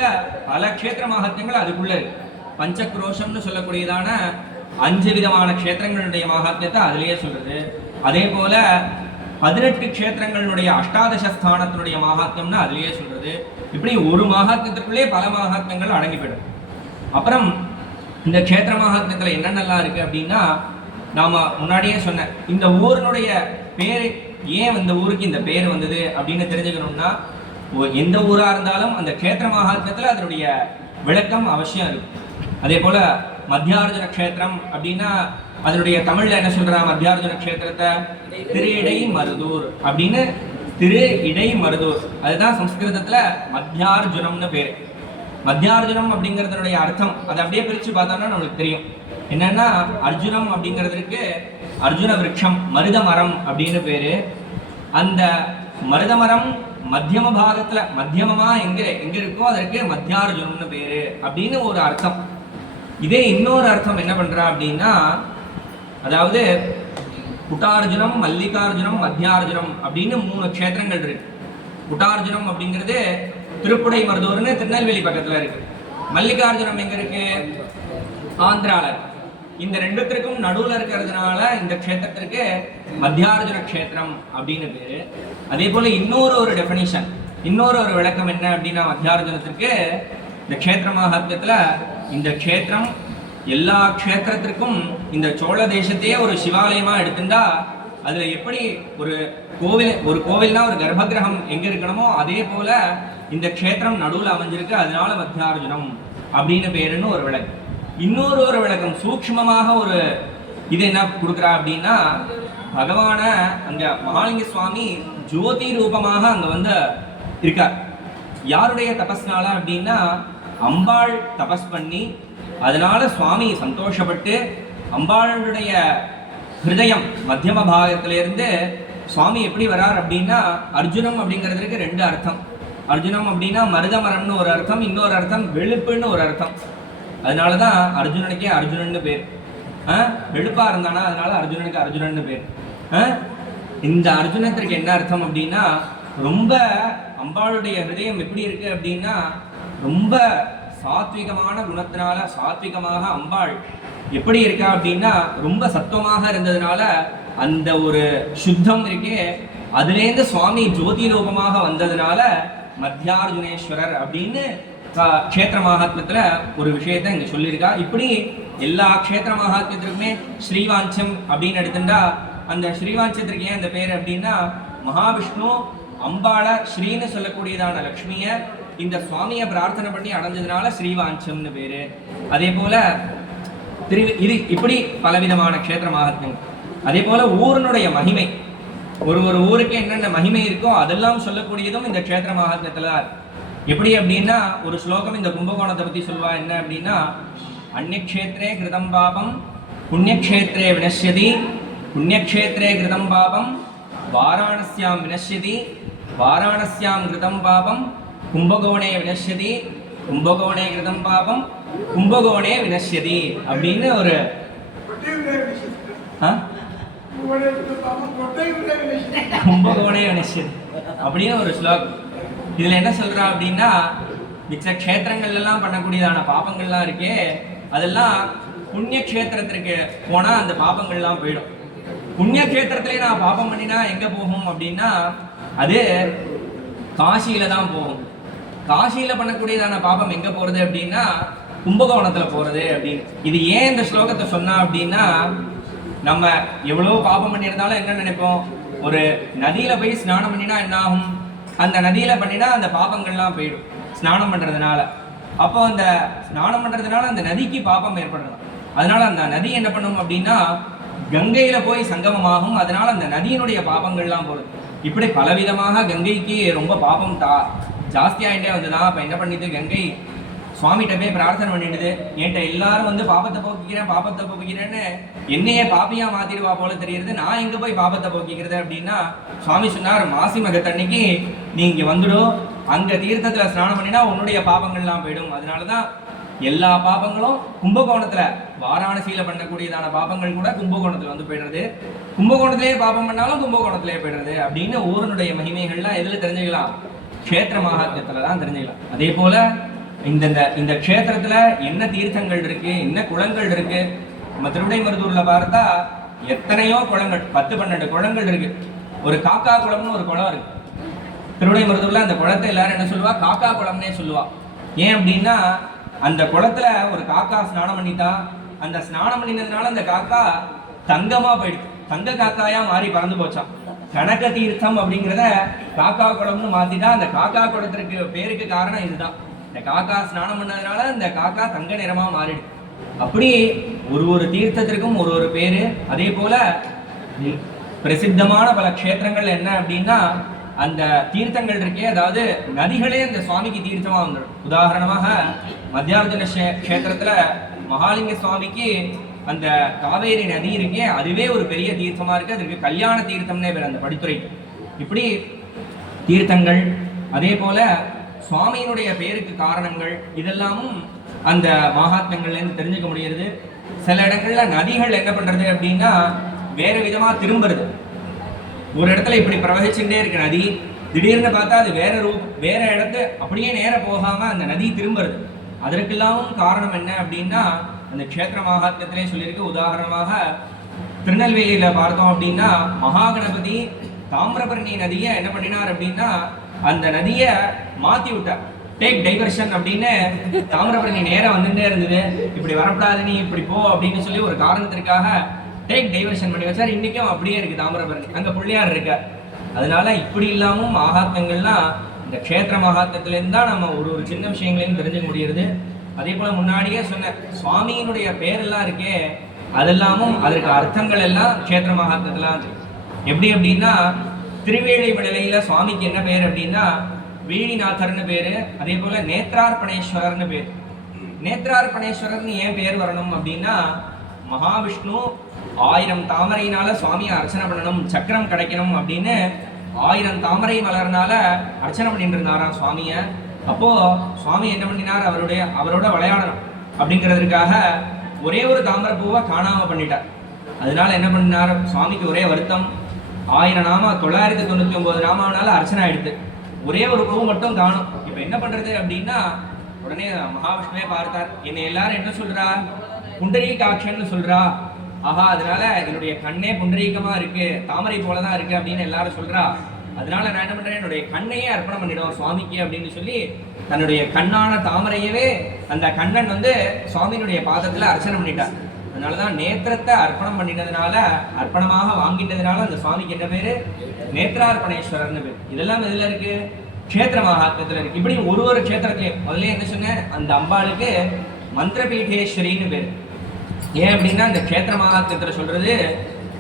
பல க்ஷேத்திர மகாத்மியங்கள் அதுக்குள்ள இருக்கு. பஞ்சக்ரோஷம்னு சொல்லக்கூடியதான 5 விதமான க்ஷேத்திரங்களுடைய மகாத்மியத்தை அதுலேயே சொல்றது. அதே போல 18 க்ஷேத்திரங்களுடைய அஷ்டாதசஸ்தானத்தினுடைய மகாத்மியம்னு அதுலேயே சொல்றது. இப்படி ஒரு மகாத்மியத்திற்குள்ளே பல மகாத்மியங்கள் அடங்கி போயிடும். அப்புறம் இந்த க்ஷேத்திர மகாத்மியத்தில் என்னென்னலாம் இருக்கு அப்படின்னா, நாம முன்னாடியே சொன்ன இந்த ஊரினுடைய பேரு, ஏன் இந்த ஊருக்கு இந்த பேர் வந்தது அப்படின்னு தெரிஞ்சுக்கணும்னா, எந்த ஊரா இருந்தாலும் அந்த க்ஷேத்திர மகாத்மியத்தில் அதனுடைய விளக்கம் அவசியம் இருக்கு. அதே போல மத்தியார்ஜுன க்ஷேத்திரம் அப்படின்னா அதனுடைய தமிழ்ல என்ன சொல்றா, மத்தியார்ஜுன க்ஷேத்திரத்தை திரு இடை மருதூர் அப்படின்னு, திரு இடை மருதூர், அதுதான் சம்ஸ்கிருதத்துல மத்தியார்ஜுனம்னு பேரு. மத்தியார்ஜுனம் அப்படிங்கிறதுடைய அர்த்தம் அதை அப்படியே பிரிச்சு பார்த்தோம்னா நம்மளுக்கு தெரியும். என்னன்னா அர்ஜுனம் அப்படிங்கிறதுக்கு அர்ஜுன விருட்சம், மருத மரம் அப்படின்னு பேரு. அந்த மருத மரம் மத்தியம பாகத்துல மத்தியமமா எங்க இருக்கோ அதற்கு மத்தியார்ஜுனம்னு பேரு அப்படின்னு ஒரு அர்த்தம். இதே இன்னொரு அர்த்தம் என்ன பண்றா அப்படின்னா, அதாவது குட்டார்ஜுனம், மல்லிகார்ஜுனம், மத்தியார்ஜுனம் அப்படின்னு 3 க்ஷேத்திரங்கள் இருக்கு. குட்டார்ஜுனம் அப்படிங்கிறது திருப்புடை மருதூர்னு திருநெல்வேலி பக்கத்துல இருக்கு. மல்லிகார்ஜுனம் எங்க இருக்கு, ஆந்திரால. இந்த ரெண்டுத்திற்கும் நடுவுல இருக்கிறதுனால இந்த க்ஷேத்திரத்திற்கு மத்தியார்ஜுன க்ஷேத்திரம் அப்படின்னு பேரு. அதே போல இன்னொரு டெஃபினிஷன், இன்னொரு விளக்கம் என்ன அப்படின்னா, மத்தியார்ஜுனத்திற்கு இந்த க்ஷேத்திர மகாத்மியத்துல இந்த க்ஷேத்திரம் எல்லா க்ஷேத்திரத்திற்கும் இந்த சோழ தேசத்தையே ஒரு சிவாலயமா எடுத்துட்டா அதுல எப்படி ஒரு கோவில்னா ஒரு கர்ப்பகிரகம் எங்க இருக்கணுமோ அதே போல இந்த க்ஷேத்திரம் நடுவில் அமைஞ்சிருக்கு, அதனால மத்தியார்ஜுனம் அப்படின்னு பேருன்னு ஒரு விளக்கம். இன்னொரு விளக்கம் சூக்ஷ்மமாக ஒரு இது என்ன கொடுக்குறா அப்படின்னா, பகவான அங்க மகாலிங்க சுவாமி ஜோதி ரூபமாக அங்க வந்து இருக்கார். யாருடைய தபஸ்னால அப்படின்னா, அம்பாள் தபஸ் பண்ணி அதனால சுவாமி சந்தோஷப்பட்டு அம்பாளுடைய ஹிருதயம் மத்தியம பாகத்திலிருந்து சுவாமி எப்படி வரார் அப்படின்னா, அர்ஜுனம் அப்படிங்கிறதுக்கு 2 அர்த்தம். அர்ஜுனம் அப்படின்னா மருதமரம்னு ஒரு அர்த்தம், இன்னொரு அர்த்தம் வெளுப்புன்னு ஒரு அர்த்தம். அதனாலதான் அர்ஜுனனுக்கே அர்ஜுனன்னு பேர். வெளுப்பா இருந்தானா அதனால அர்ஜுனனுக்கு அர்ஜுனன்னு பேர். இந்த அர்ஜுனத்திற்கு என்ன அர்த்தம் அப்படின்னா, ரொம்ப அம்பாளுடைய ஹிருதயம் எப்படி இருக்கு அப்படின்னா, ரொம்ப சாத்விகமான குணத்தினால, சாத்விகமாக அம்பாள் எப்படி இருக்கா அப்படின்னா ரொம்ப சத்துவமாக இருந்ததுனால அந்த ஒரு சுத்தம் இருக்கே, அதுலேருந்து சுவாமி ஜோதி ரூபமாக வந்ததுனால மத்தியார்ஜுனேஸ்வரர் அப்படின்னு க்ஷேத்திர மகாத்மியத்துல ஒரு விஷயத்தை இங்க சொல்லியிருக்கா. இப்படி எல்லா க்ஷேத்திர மகாத்மியத்திற்குமே ஸ்ரீவாஞ்சம் அப்படின்னு எடுத்துட்டா, அந்த ஸ்ரீவாஞ்சத்திற்கு ஏன் அந்த பேர் அப்படின்னா, மகாவிஷ்ணு அம்பாள ஸ்ரீன்னு சொல்லக்கூடியதான லக்ஷ்மிய இந்த சுவாமியை பிரார்த்தனை பண்ணி அடைஞ்சதுனால ஸ்ரீவாஞ்சம்னு பேரு. அதே போல இது இப்படி பலவிதமான க்ஷேத்திர மகாத்மியம். அதே போல ஊரினுடைய மகிமை, ஒரு ஒரு ஊருக்கு என்னென்ன மகிமை இருக்கோ அதெல்லாம் சொல்லக்கூடியதும் இந்த க்ஷேத்திர மகாத்மியத்துல தான். எப்படி அப்படின்னா ஒரு ஸ்லோகம் இந்த கும்பகோணத்தை பத்தி சொல்வா. என்ன அப்படின்னா, அந்நியக்ஷேத்ரே கிருதம் பாபம் புண்ணியக்ஷேத்ரே வினஷ்யதி, புண்ணியக்ஷேத்ரே கிருதம் பாபம் வாராணஸ்யாம் வினஷ்யதி, வாராணஸ்யாம் கிருதம் பாபம் கும்பகோணே வினஷ்யதி, கும்பகோணே கிருதம் பாபம் கும்பகோணே வினஷ்யதி அப்படின்னு ஒரு கும்பகோணே வினஷ்யதி அப்படின்னு ஒரு ஸ்லோகம். இதுல என்ன சொல்றா அப்படின்னா, மிச்ச க்ஷேத்திரங்கள்ல எல்லாம் பண்ணக்கூடியதான பாபங்கள்லாம் இருக்கே, அதெல்லாம் புண்ணிய க்ஷேத்திரத்திற்கு போனா அந்த பாபங்கள்லாம் போயிடும். புண்ணிய க்ஷேத்திரத்திலே நான் பாபம் பண்ணினா எங்க போகும் அப்படின்னா, அது காசியில தான் போகும். காசியில பண்ணக்கூடியதான பாபம் எங்க போறது அப்படின்னா கும்பகோணத்துல போறது அப்படின்னு. இது ஏன் இந்த ஸ்லோகத்தை சொன்னா அப்படின்னா, நம்ம எவ்வளவு பாபம் பண்ணியிருந்தாலும் என்ன நினைப்போம், ஒரு நதியில போய் ஸ்நானம் பண்ணினா என்ன ஆகும், அந்த நதியில பண்ணினா அந்த பாபங்கள்லாம் போயிடும் ஸ்நானம் பண்றதுனால. அப்போ அந்த ஸ்நானம் பண்றதுனால அந்த நதிக்கு பாபம் ஏற்படுறது. அதனால அந்த நதி என்ன பண்ணும் அப்படின்னா கங்கையில போய் சங்கமமாகும். அதனால அந்த நதியினுடைய பாபங்கள்லாம் போகுது. இப்படி பலவிதமாக கங்கைக்கு ரொம்ப பாபம் ஜாஸ்தி ஆகிட்டே வந்துதான். அப்போ என்ன பண்ணிட்டு கங்கை சுவாமிகிட்ட போய் பிரார்த்தனை பண்ணிடுது, என்கிட்ட எல்லாரும் வந்து பாபத்தை போக்கிக்கிறேன் பாபத்தை போக்கிக்கிறேன்னு என்னையே பாப்பியா மாத்திடுவா போல தெரியுது, நான் எங்க போய் பாபத்தை போக்கிக்கிறது அப்படின்னா, சுவாமி சொன்னார், மாசி மகத்தன்னைக்கு நீ இங்க வந்துடும், அங்க தீர்த்தத்துல ஸ்நானம் பண்ணினா உன்னுடைய பாபங்கள்லாம் போயிடும். அதனாலதான் எல்லா பாபங்களும் கும்பகோணத்துல, வாராணசியில பண்ணக்கூடியதான பாபங்கள் கூட கும்பகோணத்துல வந்து போயிடுறது, கும்பகோணத்திலேயே பாபம் பண்ணாலும் கும்பகோணத்திலேயே போயிடுறது அப்படின்னு ஊரனுடைய மகிமைகள்லாம் எதுல தெரிஞ்சுக்கலாம், க்ஷேத்திர மகாத்மியத்துல தான் தெரிஞ்சுக்கலாம். அதே போல இந்த க்ஷேத்திரத்துல என்ன தீர்த்தங்கள் இருக்கு, என்ன குளங்கள் இருக்கு. நம்ம திருவிடைமருதூர்ல பார்த்தா எத்தனையோ குளங்கள், 10-12 குளங்கள் இருக்கு. ஒரு காக்கா குளம்னு ஒரு குளம் இருக்கு திருவிடைமருதூர்ல. அந்த குளத்தை எல்லாரும் என்ன சொல்லுவா, காக்கா குளம்னே சொல்லுவா. ஏன் அப்படின்னா அந்த குளத்துல ஒரு காக்கா ஸ்நானம் பண்ணிட்டா, அந்த ஸ்நானம் பண்ணினதுனால அந்த காக்கா தங்கமா போயிடுச்சு, தங்க காக்காயா மாறி பறந்து போச்சான். கனக தீர்த்தம் அப்படிங்கிறத காக்கா குளம்னு மாத்திட்டா. அந்த காக்கா குளத்திற்கு பேருக்கு காரணம் இதுதான். இந்த காக்கா ஸ்நானம் பண்ணதுனால இந்த காக்கா தங்க நிறமா மாறிடுது. அப்படி ஒரு தீர்த்தத்திற்கும் ஒரு பேரு. அதே போல பிரசித்தமான பல க்ஷேத்திரங்கள் என்ன அப்படின்னா, அந்த தீர்த்தங்கள் இருக்கே, அதாவது நதிகளே அந்த சுவாமிக்கு தீர்த்தமா வந்துடும். உதாரணமாக மத்தியார்ஜுன க்ஷேத்திரத்துல மகாலிங்க சுவாமிக்கு அந்த காவேரி நதி இருக்கே, அதுவே ஒரு பெரிய தீர்த்தமா இருக்கு. அதுக்கு கல்யாண தீர்த்தம்னே பேர் அந்த படித்துறைக்கு. இப்படி தீர்த்தங்கள், அதே போல சுவாமியினுடைய பேருக்கு காரணங்கள், இதெல்லாமும் அந்த மகாத்மியங்கள்லேருந்து தெரிஞ்சுக்க முடிகிறது. சில இடங்கள்ல நதிகள் என்ன பண்றது அப்படின்னா வேற விதமா திரும்புறது. ஒரு இடத்துல இப்படி பிரவகிச்சுட்டே இருக்கு நதி, திடீர்னு பார்த்தா அது வேற இடத்து அப்படியே நேர போகாம அந்த நதி திரும்புறது. அதற்கெல்லாம் காரணம் என்ன அப்படின்னா அந்த க்ஷேத்திர மகாத்மியத்திலே சொல்லியிருக்கு. உதாரணமாக திருநெல்வேலியில பார்த்தோம் அப்படின்னா மகாகணபதி தாமிரபரணி நதியை என்ன பண்ணினார் அப்படின்னா அந்த நதியை மாத்தி விட்டார், டேக் டைவர்ஷன் அப்படின்னு. தாமிரபரணி நேரம் வந்துட்டே இருந்தது, இப்படி வரப்படாது நீ இப்படி போ அப்படின்னு சொல்லி ஒரு காரணத்திற்காக டேக் டைவர்ஷன் பண்ணி வச்சார். இன்னைக்கும் அப்படியே இருக்கு தாமிரபரணி, அங்க பிள்ளையார் இருக்கார். அதனால இப்படி இல்லாமல் மகாத்மியங்கள்லாம் இந்த க்ஷேத்திர மகாத்மியத்திலேருந்து தான் நம்ம ஒரு சின்ன விஷயங்களையும் தெரிஞ்சுக்க முடிகிறது. அதே போல முன்னாடியே சொன்ன சுவாமியினுடைய பேரெல்லாம் இருக்கே, அதெல்லாமும் அதற்கு அர்த்தங்கள் எல்லாம் க்ஷேத்திர மகாத்மியத்திலாம் இருக்கு. எப்படி அப்படின்னா திருவேழிமலையில சுவாமிக்கு என்ன பேர் அப்படின்னா வேணிநாதர்னு பேரு. அதே போல நேத்ரார்ப்பணேஸ்வரர்னு பேர். நேத்ரார்ப்பணேஸ்வரர்னு ஏன் பேர் வரணும் அப்படின்னா மகாவிஷ்ணு 1000 தாமரையினால சுவாமியை அர்ச்சனை பண்ணணும், சக்கரம் கிடைக்கணும் அப்படின்னு 1000 தாமரை மலர்னால அர்ச்சனை பண்ணிட்டு இருந்தாராம் சுவாமிய. அப்போ சுவாமி என்ன பண்ணினார், அவரோட விளையாடணும் அப்படிங்கிறதுக்காக ஒரே ஒரு தாமரை பூவை காணாம பண்ணிட்டார். அதனால என்ன பண்ணினார், சுவாமிக்கு ஒரே வருத்தம். 1000 நாமா 999 நாமாவனால அர்ச்சனை ஆயிடுது, ஒரே ஒரு பூ மட்டும் காணும். இப்ப என்ன பண்றது அப்படின்னா உடனே மகாவிஷ்ணுவே பார்த்தார், என்னை எல்லாரும் என்ன சொல்றா, புண்டரீகாட்சன்னு சொல்றா. ஆஹா, அதனால என்னுடைய கண்ணே புண்டரீகமா இருக்கு, தாமரை போலதான் இருக்கு அப்படின்னு எல்லாரும் சொல்றா. அதனால நான் என்ன பண்றேன், என்னுடைய கண்ணையே அர்ப்பணம் பண்ணிடுவோம் சுவாமிக்கு அப்படின்னு சொல்லி தன்னுடைய கண்ணான தாமரையவே அந்த கண்ணன் வந்து சுவாமியினுடைய பாதத்துல அர்ச்சனை பண்ணிட்டார். அதனாலதான் நேத்திரத்தை அர்ப்பணம் பண்ணினதுனால, அர்ப்பணமாக வாங்கிட்டதுனால அந்த சுவாமிக்கு என்ன பேரு, நேத்ரார்ப்பணேஸ்வரர்னு பேர். இதெல்லாம் எதுல இருக்கு, க்ஷேத்திர மகாத்மியத்துல இருக்கு. இப்படி ஒரு ஒரு க்ஷேத்திரத்திலையும் முதல்ல என்ன சொன்னேன், அந்த அம்பாளுக்கு மந்திரபீடேஸ்வரின்னு பேர். ஏன் அப்படின்னா இந்த க்ஷேத்திர மகாத்மியத்துல சொல்றது,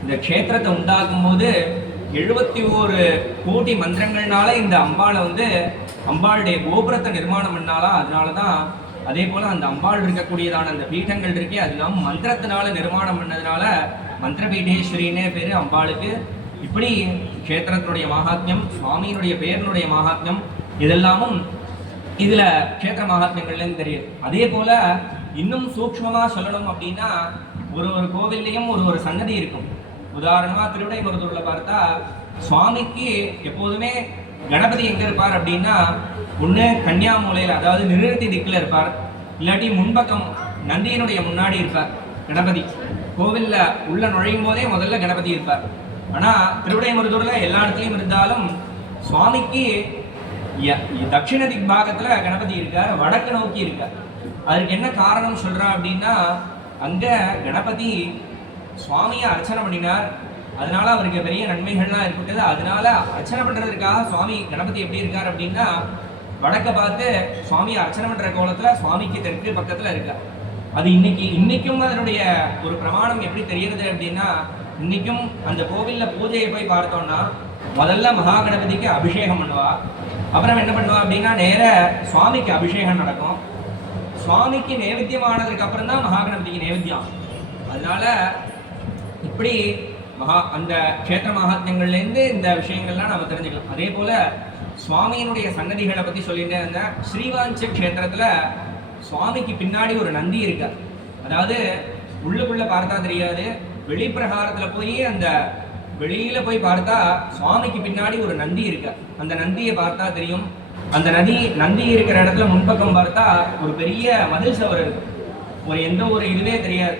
இந்த க்ஷேத்திரத்தை உண்டாக்கும் போது 71 கோடி மந்திரங்கள்னால இந்த அம்பாளை வந்து அம்பாளுடைய கோபுரத்தை நிர்மாணம் பண்ணாலா. அதனாலதான் அதே போல அந்த அம்பாள் இருக்கக்கூடியதான அந்த பீட்டங்கள் இருக்கே, அதெல்லாம் மந்திரத்தினால நிர்மாணம் பண்ணதுனால மந்திரபீடேஸ்வரின்னே பேரு அம்பாளுக்கு. இப்படி க்ஷேத்திரத்தினுடைய மகாத்மியம், சுவாமியினுடைய பேரனுடைய மகாத்மியம், இதெல்லாமும் இதுல க்ஷேத்திர மகாத்மியங்கள்லேருந்து தெரியுது. அதே போல இன்னும் சூக்ஷ்மமா சொல்லணும் அப்படின்னா, ஒரு ஒரு கோவில்லையும் ஒரு ஒரு சன்னதி இருக்கும். உதாரணமா திருவிடைமருதூர்ல பார்த்தா சுவாமிக்கு எப்போதுமே கணபதி எங்க இருப்பார் அப்படின்னா, ஒண்ணு கன்னியாமூலையில, அதாவது நிறுத்தி திக்குல இருப்பார், இல்லாட்டி முன்பக்கம் நந்தியினுடைய முன்னாடி இருப்பார் கணபதி. கோவில்ல உள்ள நுழையும் போதே முதல்ல கணபதி இருப்பார். ஆனா திருவிடைமருதூர்ல எல்லா இடத்துலையும் இருந்தாலும் சுவாமிக்கு தட்சிண திக் பாகத்துல கணபதி இருக்கார், வடக்கு நோக்கி இருக்கார். அதுக்கு என்ன காரணம் சொல்றா அப்படின்னா, அங்க கணபதி சுவாமியை அர்ச்சனை பண்ணினார், அதனால அவருக்கு பெரிய நன்மைகள்லாம் ஏற்பட்டது. அதனால அர்ச்சனை பண்றதுக்காக சுவாமி கணபதி எப்படி இருக்கார் அப்படின்னா, வடக்க பார்த்து சுவாமியை அர்ச்சனை பண்ற கோலத்துல சுவாமிக்கு தெற்கு பக்கத்துல இருக்கார். அது இன்னைக்கும் அதனுடைய ஒரு பிரமாணம் எப்படி தெரியுது அப்படின்னா, இன்னைக்கும் அந்த கோவில்ல பூஜையை போய் பார்த்தோம்னா முதல்ல மகா கணபதிக்கு அபிஷேகம் பண்ணுவா, அப்புறம் என்ன பண்ணுவா அப்படின்னா நேர சுவாமிக்கு அபிஷேகம் நடக்கும். சுவாமிக்கு நைவேத்தியமானதுக்கு அப்புறம் தான் மகா கணபதிக்கு நைவேத்தியம். அதனால இப்படி அந்த க்ஷேத்திர மகாத்மியங்கள்லேருந்து இந்த விஷயங்கள்லாம் நம்ம தெரிஞ்சுக்கலாம். அதே போல சுவாமியினுடைய சன்னதிகளை பத்தி சொல்லிட்டே இருந்தேன். ஸ்ரீவாஞ்ச க்ஷேத்திரத்துல சுவாமிக்கு பின்னாடி ஒரு நந்தி இருக்கார். அதாவது உள்ளுக்குள்ள பார்த்தா தெரியாது, வெளிப்பிரகாரத்துல போய் அந்த வெளியில போய் பார்த்தா சுவாமிக்கு பின்னாடி ஒரு நந்தி இருக்கார். அந்த நந்தியை பார்த்தா தெரியும். அந்த நந்தி இருக்கிற இடத்துல முன்பக்கம் பார்த்தா ஒரு பெரிய மதில் சவர் இருக்கு. எந்த ஒரு இதுவே தெரியாது,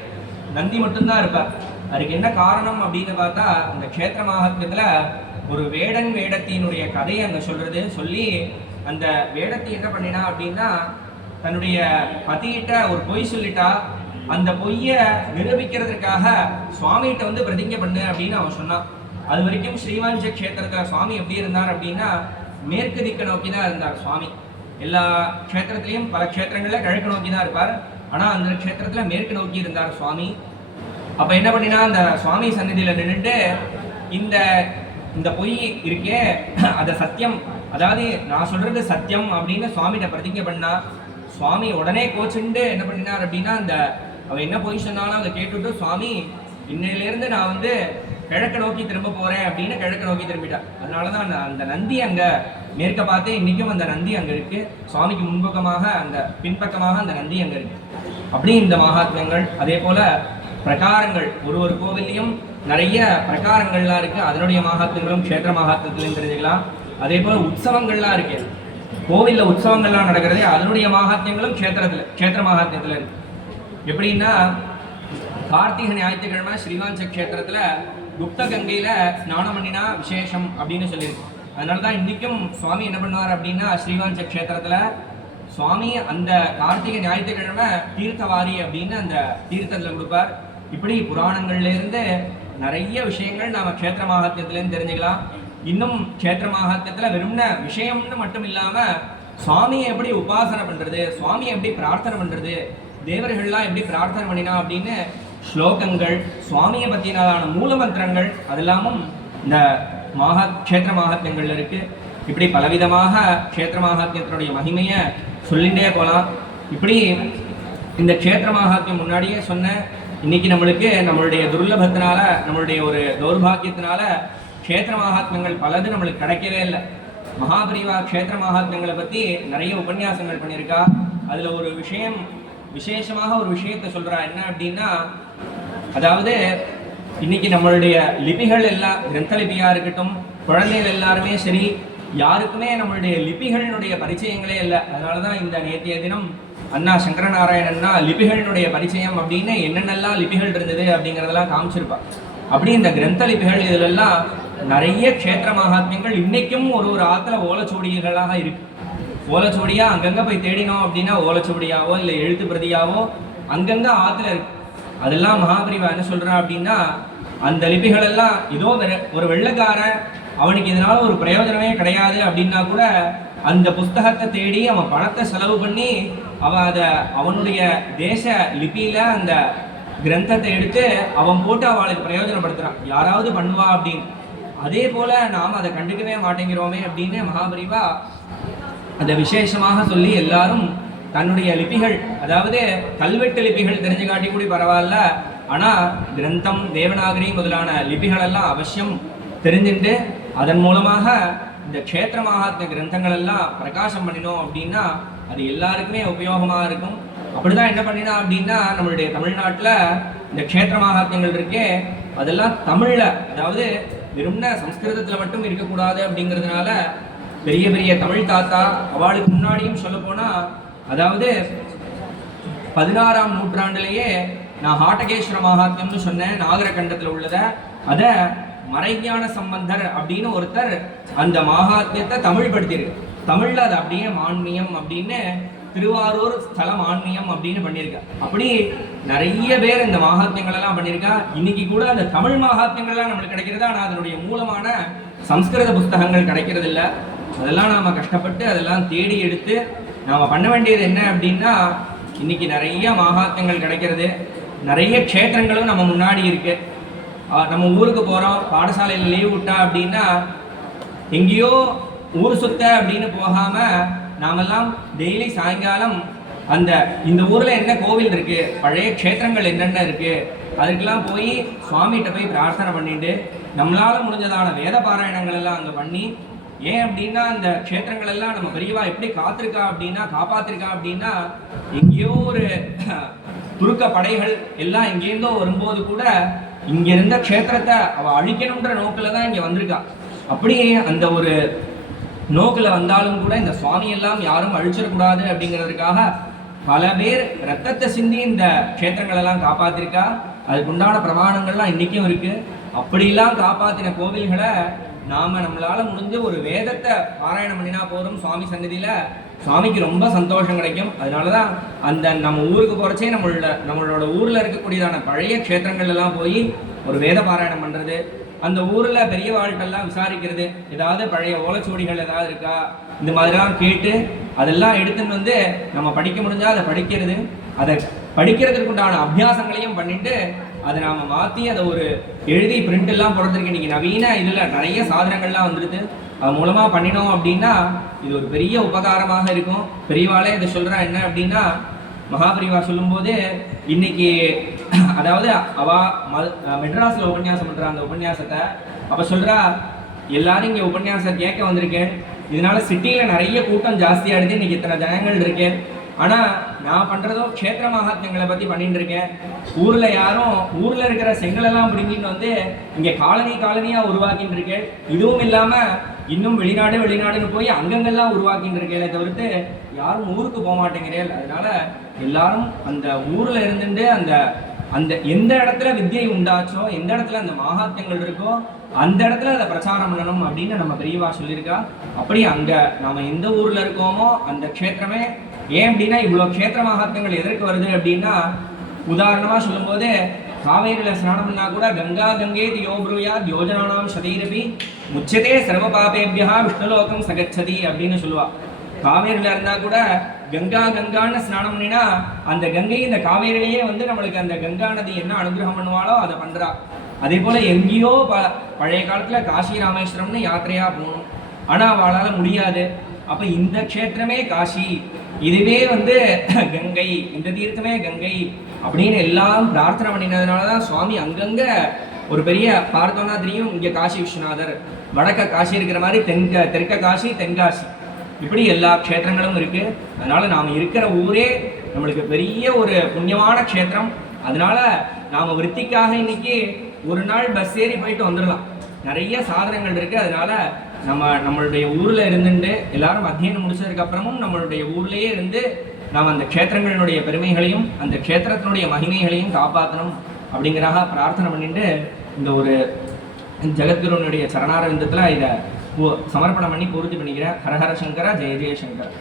நந்தி மட்டும்தான் இருப்பார். அதுக்கு என்ன காரணம் அப்படின்னு பார்த்தா, அந்த க்ஷேத்திர மகாத்மியத்துல ஒரு வேடத்தினுடைய கதையை அங்க சொல்லி அந்த வேடத்தை என்ன பண்ணினா அப்படின்னா, தன்னுடைய பதியிட்ட ஒரு பொய் சொல்லிட்டா, அந்த பொய்ய நிரூபிக்கிறதுக்காக சுவாமிகிட்ட வந்து பிரதிஜை பண்ணு அப்படின்னு அவன் சொன்னான். அது வரைக்கும் ஸ்ரீவாஞ்ச க்ஷேத்திரத்துல சுவாமி எப்படி இருந்தார் அப்படின்னா, மேற்கு திக்க நோக்கி தான் இருந்தார் சுவாமி. எல்லா க்ஷேத்திரத்திலையும் பல க்ஷேத்திரங்கள்ல கிழக்கு நோக்கி தான் இருப்பார், ஆனா அந்த க்ஷேத்திரத்துல மேற்கு நோக்கி இருந்தார் சுவாமி. அப்ப என்ன பண்ணினா, அந்த சுவாமி சன்னதியில நின்றுட்டு இந்த பொய் இருக்கே அத சத்தியம், அதாவது நான் சொல்றது சத்தியம் அப்படின்னு சுவாமிகிட்ட பிரதிஜை பண்ணா. சுவாமி உடனே கோச்சுண்டு என்ன பண்ணினார் அப்படின்னா, அவ என்ன பொய் சொன்னாலும் அதை கேட்டுட்டு சுவாமி இன்னையிலிருந்து நான் வந்து கிழக்கு நோக்கி திரும்ப போறேன் அப்படின்னு கிழக்கு நோக்கி திரும்பிட்டார். அதனாலதான் அந்த நந்தி அங்க மேற்க பார்த்தே இன்னைக்கும் அந்த நந்தி அங்க இருக்கு. சுவாமிக்கு முன்பக்கமாக அந்த பின்பக்கமாக அந்த நந்தி அங்க இருக்கு. அப்படி இந்த மகாத்மியங்கள், அதே போல பிரகாரங்கள், ஒரு கோவில்லையும் நிறைய பிரகாரங்கள்லாம் இருக்கு. அதனுடைய மகாத்மியங்களும் க்ஷேத்திர மகாத்மியத்திலையும் தெரிஞ்சுக்கலாம். அதே போல உற்சவங்கள்லாம் இருக்கு. கோவில்ல உற்சவங்கள்லாம் நடக்கிறது, அதனுடைய மகாத்மியங்களும் க்ஷேத்திர மகாத்மியத்துல இருக்கு. எப்படின்னா, கார்த்திகை ஞாயிற்றுக்கிழமை ஸ்ரீவாஞ்ச க்ஷேத்திரத்துல குப்த கங்கையில ஸ்நானம் பண்ணினா விசேஷம் அப்படின்னு சொல்லியிருக்கு. அதனாலதான் இன்னைக்கும் சுவாமி என்ன பண்ணுவார் அப்படின்னா, ஸ்ரீவாஞ்ச க்ஷேத்திரத்துல சுவாமி அந்த கார்த்திகை ஞாயிற்றுக்கிழமை தீர்த்தவாரி அப்படின்னு அந்த தீர்த்தத்துல கொடுப்பார். இப்படி புராணங்கள்ல இருந்து நிறைய விஷயங்கள் நாம க்ஷேத்திர மகாத்மியத்திலேருந்து தெரிஞ்சுக்கலாம். இன்னும் க்ஷேத்திர மகாத்மியத்துல வெறும்ன விஷயம்னு மட்டும் இல்லாம சுவாமியை எப்படி உபாசனை பண்றது, சுவாமியை எப்படி பிரார்த்தனை பண்றது, தேவர்கள்லாம் எப்படி பிரார்த்தனை பண்ணினா அப்படின்னு ஸ்லோகங்கள், சுவாமியை பற்றினாலான மூல மந்திரங்கள், அதெல்லாமும் இந்த க்ஷேத்திர மகாத்மியங்கள்ல இருக்கு. இப்படி பலவிதமாக க்ஷேத்திர மகாத்மியத்தினுடைய மகிமையை சொல்லிகிட்டே போகலாம். இப்படி இந்த க்ஷேத்திர மகாத்மியம் முன்னாடியே சொன்ன, இன்னைக்கு நம்மளுடைய துர்லபத்தினால, நம்மளுடைய ஒரு தௌர்பாகியத்தினால க்ஷேத்திர மகாத்மியங்கள் பலது நம்மளுக்கு கிடைக்கவே இல்லை. மகாபரிவா க்ஷேத்திர மகாத்மியங்களை பற்றி நிறைய உபன்யாசங்கள் பண்ணியிருக்கா. அதில் ஒரு விஷயம், விசேஷமாக ஒரு விஷயத்தை சொல்கிறா. என்ன அப்படின்னா, அதாவது இன்னைக்கு நம்மளுடைய லிபிகள் எல்லாம், கிரந்த லிபியாக இருக்கட்டும், குழந்தைகள் எல்லாருமே சரி, யாருக்குமே நம்மளுடைய லிபிகளினுடைய பரிச்சயங்களே இல்லை. அதனால தான் இந்த நேற்றைய தினம் அண்ணா சங்கரநாராயணன்னா லிபிகளினுடைய பரிச்சயம் அப்படின்னு என்னென்னலாம் லிபிகள் இருந்தது அப்படிங்கிறதெல்லாம் காமிச்சிருப்பா. அப்படி இந்த கிரந்த லிபிகள் இதிலெல்லாம் நிறைய க்ஷேத்திர மகாத்மியங்கள் இன்னைக்கும் ஒரு ஒரு ஆத்துல ஓலைச்சுவடிகளாக இருக்கு. ஓலைச்சுவடியா அங்கங்க போய் தேடினோம் அப்படின்னா ஓலைச்சுவடியாவோ இல்லை எழுத்து பிரதியாவோ அங்கங்க ஆத்துல இருக்கு. அதெல்லாம் மகாபரிவா என்ன சொல்றா அப்படின்னா, அந்த லிபிகள் எல்லாம் ஏதோ ஒரு வெள்ளைக்காரன் அவனுக்கு இதனால ஒரு பிரயோஜனமே கிடையாது அப்படின்னா கூட அந்த புஸ்தகத்தை தேடி அவன் பணத்தை செலவு பண்ணி அவன் அதை அவனுடைய தேச லிபியில அந்த கிரந்தத்தை எடுத்து அவன் போட்டு அவளுக்கு பிரயோஜனப்படுத்துறான். யாராவது பண்ணுவா அப்படின்னு. அதே போல நாம் அதை கண்டுக்கவே மாட்டேங்கிறோமே அப்படின்னு மகாபரிவா அதை விசேஷமாக சொல்லி எல்லாரும் தன்னுடைய லிபிகள், அதாவது கல்வெட்டு லிபிகள் தெரிஞ்சு காட்டி கூட பரவாயில்ல, ஆனால் கிரந்தம் தேவநாகரி முதலான லிபிகள் எல்லாம் அவசியம் தெரிஞ்சுட்டு அதன் மூலமாக இந்த க்ஷேத்திர மகாத்மிய கிரந்தங்கள் எல்லாம் பிரகாசம் பண்ணினோம் அப்படின்னா அது எல்லாருக்குமே உபயோகமாக இருக்கும். அப்படிதான் என்ன பண்ணினா அப்படின்னா, நம்மளுடைய தமிழ்நாட்டில் இந்த க்ஷேத்திர மகாத்மியங்கள் இருக்கே அதெல்லாம் தமிழில், அதாவது வெறும்ன சம்ஸ்கிருதத்தில் மட்டும் இருக்கக்கூடாது அப்படிங்கிறதுனால பெரிய பெரிய தமிழ் தாத்தா அவளுக்கு முன்னாடியும் சொல்ல போனால், அதாவது 16ஆம் நூற்றாண்டிலேயே நான் ஹாட்டகேஸ்வர மகாத்மியம்னு சொன்னேன் நாகரகண்டத்தில் உள்ளதை, அதை மறைஞான சம்பந்தர் அப்படின்னு ஒருத்தர் அந்த மகாத்மியத்தை தமிழ் படுத்தியிருக்கு. தமிழில் அது அப்படியே மான்மியம் அப்படின்னு திருவாரூர் ஸ்தல மான்மியம் அப்படின்னு பண்ணியிருக்கா. அப்படி நிறைய பேர் இந்த மகாத்மியங்கள் எல்லாம் பண்ணியிருக்கா. இன்னைக்கு கூட அந்த தமிழ் மகாத்மியங்கள்லாம் நம்மளுக்கு கிடைக்கிறது, ஆனால் அதனுடைய மூலமான சம்ஸ்கிருத புஸ்தகங்கள் கிடைக்கிறது இல்லை. அதெல்லாம் நாம் கஷ்டப்பட்டு அதெல்லாம் தேடி எடுத்து நாம் பண்ண வேண்டியது என்ன அப்படின்னா, இன்னைக்கு நிறைய மகாத்மியங்கள் கிடைக்கிறது, நிறைய க்ஷேத்திரங்களும் நம்ம முன்னாடி இருக்கு. நம்ம ஊருக்கு போகிறோம், பாடசாலையில் லீவ் விட்டா அப்படின்னா எங்கேயோ ஊர் சுத்த அப்படின்னு போகாமல் நாமெல்லாம் டெய்லி சாயங்காலம் இந்த ஊரில் என்ன கோவில் இருக்குது, பழைய க்ஷேத்திரங்கள் என்னென்ன இருக்குது, அதுக்கெல்லாம் போய் சுவாமிகிட்ட போய் பிரார்த்தனை பண்ணிட்டு நம்மளால் முடிஞ்சதான வேத பாராயணங்கள் எல்லாம் அங்கே பண்ணி, ஏன் அப்படின்னா இந்த க்ஷேத்திரங்கள் எல்லாம் நம்ம பெரியவா எப்படி காப்பாத்திருக்கா அப்படின்னா எங்கேயோ ஒரு துருக்க படைகள் எல்லாம் எங்கேருந்தோ வரும்போது கூட இங்க இருந்த க்ஷேத்திரத்தை அவ அழிக்கணுன்ற நோக்கில் தான் இங்க வந்திருக்கா. அப்படியே அந்த ஒரு நோக்கில் வந்தாலும் கூட இந்த சுவாமி எல்லாம் யாரும் அழிச்சிடக்கூடாது அப்படிங்கிறதுக்காக பல பேர் ரத்தத்தை சிந்தி இந்த க்ஷேத்திரங்கள் எல்லாம் காப்பாத்திருக்கா. அதுக்குண்டான பிரமாணங்கள்லாம் இன்னைக்கும் இருக்கு. அப்படிலாம் காப்பாத்தின கோவில்களை நாம நம்மளால முடிஞ்ச ஒரு வேதத்தை பாராயணம் பண்ணினா போதும் சுவாமி சன்னதியில, சுவாமிக்கு ரொம்ப சந்தோஷம் கிடைக்கும். அதனாலதான் நம்ம ஊருக்கு போறச்சே நம்மளோட ஊர்ல இருக்கக்கூடியதான பழைய க்ஷேத்திரங்கள் எல்லாம் போய் ஒரு வேத பாராயணம் பண்றது, அந்த ஊர்ல பெரிய வாழ்க்கெல்லாம் விசாரிக்கிறது, ஏதாவது பழைய ஓலைச்சுவடிகள் ஏதாவது இருக்கா இந்த மாதிரிலாம் கேட்டு அதெல்லாம் எடுத்துன்னு வந்து நம்ம படிக்க முடிஞ்சா அதை படிக்கிறது, அதை படிக்கிறதுக்கு உண்டான அபியாசங்களையும் பண்ணிட்டு அதை நாம் மாற்றி அதை ஒரு எழுதி பிரிண்ட் எல்லாம் போடுறதுக்கு இன்றைக்கி நவீன இதில் நிறைய சாதனங்கள்லாம் வந்துடுது. அது மூலமாக பண்ணினோம் அப்படின்னா இது ஒரு பெரிய உபகாரமாக இருக்கும். பெரியவாளே இதை சொல்கிறா என்ன அப்படின்னா, மகாபரிவா சொல்லும்போது இன்னைக்கு அதாவது மெட்ராஸில் உபன்யாசம் பண்ணுறா, அந்த உபன்யாசத்தை அப்போ சொல்கிறா, எல்லாரும் இங்கே உபன்யாசம் கேட்க வந்திருக்கேன், இதனால சிட்டியில் நிறைய கூட்டம் ஜாஸ்தியாகிடுது, இன்னைக்கு இத்தனை ஜனங்கள் இருக்கேன், ஆனால் நான் பண்ணுறதோ க்ஷேத்திர மகாத்மியங்களை பற்றி பண்ணிட்டு இருக்கேன். ஊரில் யாரும் ஊரில் இருக்கிற செங்கலெல்லாம் பிடிங்கிட்டு வந்து இங்கே காலனியாக உருவாக்கிட்டு இருக்கேன். இதுவும் இல்லாமல் இன்னும் வெளிநாடுன்னு போய் அங்கங்கெல்லாம் உருவாக்கிட்டு இருக்கேன் தவிர்த்து யாரும் ஊருக்கு போக மாட்டேங்கிறேன். அதனால எல்லாரும் அந்த ஊரில் இருந்துட்டு அந்த எந்த இடத்துல வித்தியை உண்டாச்சோ, எந்த இடத்துல அந்த மகாத்மியங்கள் இருக்கோ அந்த இடத்துல அதை பிரச்சாரம் பண்ணணும் அப்படின்னு நம்ம பெரியவா சொல்லியிருக்கா. அப்படி அங்கே நம்ம எந்த ஊரில் இருக்கோமோ அந்த க்ஷேத்திரமே, ஏன் அப்படின்னா இவ்வளோ க்ஷேத்திர மகாத்மியங்கள் எதற்கு வருது அப்படின்னா, உதாரணமாக சொல்லும்போது காவேரியில் ஸ்நானம் பண்ணால் கூட கங்கா கங்கேதி யோப்ரூயா யோஜனானாம் சதீரபி முச்சதே சர்வ பாபேபியா விஷ்ணுலோகம் சகச்சதி அப்படின்னு சொல்லுவா. காவேரியில் இருந்தால் கூட கங்கான்னு ஸ்நானம் பண்ணினா அந்த கங்கை இந்த காவேரியிலேயே வந்து நம்மளுக்கு அந்த கங்கா நதி என்ன அனுகிரகம் பண்ணுவாளோ அதை பண்ணுறா. அதே போல் எங்கேயோ பழைய காலத்தில் காசி ராமேஸ்வரம்னு யாத்திரையாக போகணும், ஆனால் அவளால் முடியாது. அப்போ இந்த க்ஷேத்திரமே காசி, இதுவே வந்து கங்கை, இந்த தீர்த்தமே கங்கை அப்படின்னு எல்லாம் பிரார்த்தனை பண்ணினதுனால தான் சுவாமி அங்கங்கே ஒரு பெரிய பார்த்தோன்னா தெரியும், இங்கே காசி விஸ்வநாதர், வடக்க காசி இருக்கிற மாதிரி தெற்க காசி தென்காசி, இப்படி எல்லா க்ஷேத்திரங்களும் இருக்குது. அதனால் நாம் இருக்கிற ஊரே நம்மளுக்கு பெரிய ஒரு புண்ணியமான க்ஷேத்திரம். அதனால் நாம் விருத்திக்காக இன்னைக்கு ஒரு நாள் பஸ் ஏறி போயிட்டு வந்துடலாம், நிறைய சாதனங்கள் இருக்குது. அதனால் நம்மளுடைய ஊரில் இருந்துட்டு எல்லாரும் அத்தியனம் முடிச்சதுக்கப்புறமும் நம்மளுடைய ஊர்லேயே இருந்து நாம் அந்த க்ஷேத்திரங்களினுடைய பெருமைகளையும் அந்த க்ஷேத்திரத்தினுடைய மகிமைகளையும் காப்பாற்றணும் அப்படிங்கிறதாக பிரார்த்தனை பண்ணிட்டு இந்த ஒரு ஜெகத்குருனுடைய சரணாரவிந்தத்தில் இதை சமர்ப்பணம் பண்ணி பூர்த்தி பண்ணிக்கிறேன். ஹரஹர சங்கர, ஜெய ஜெய சங்கர்.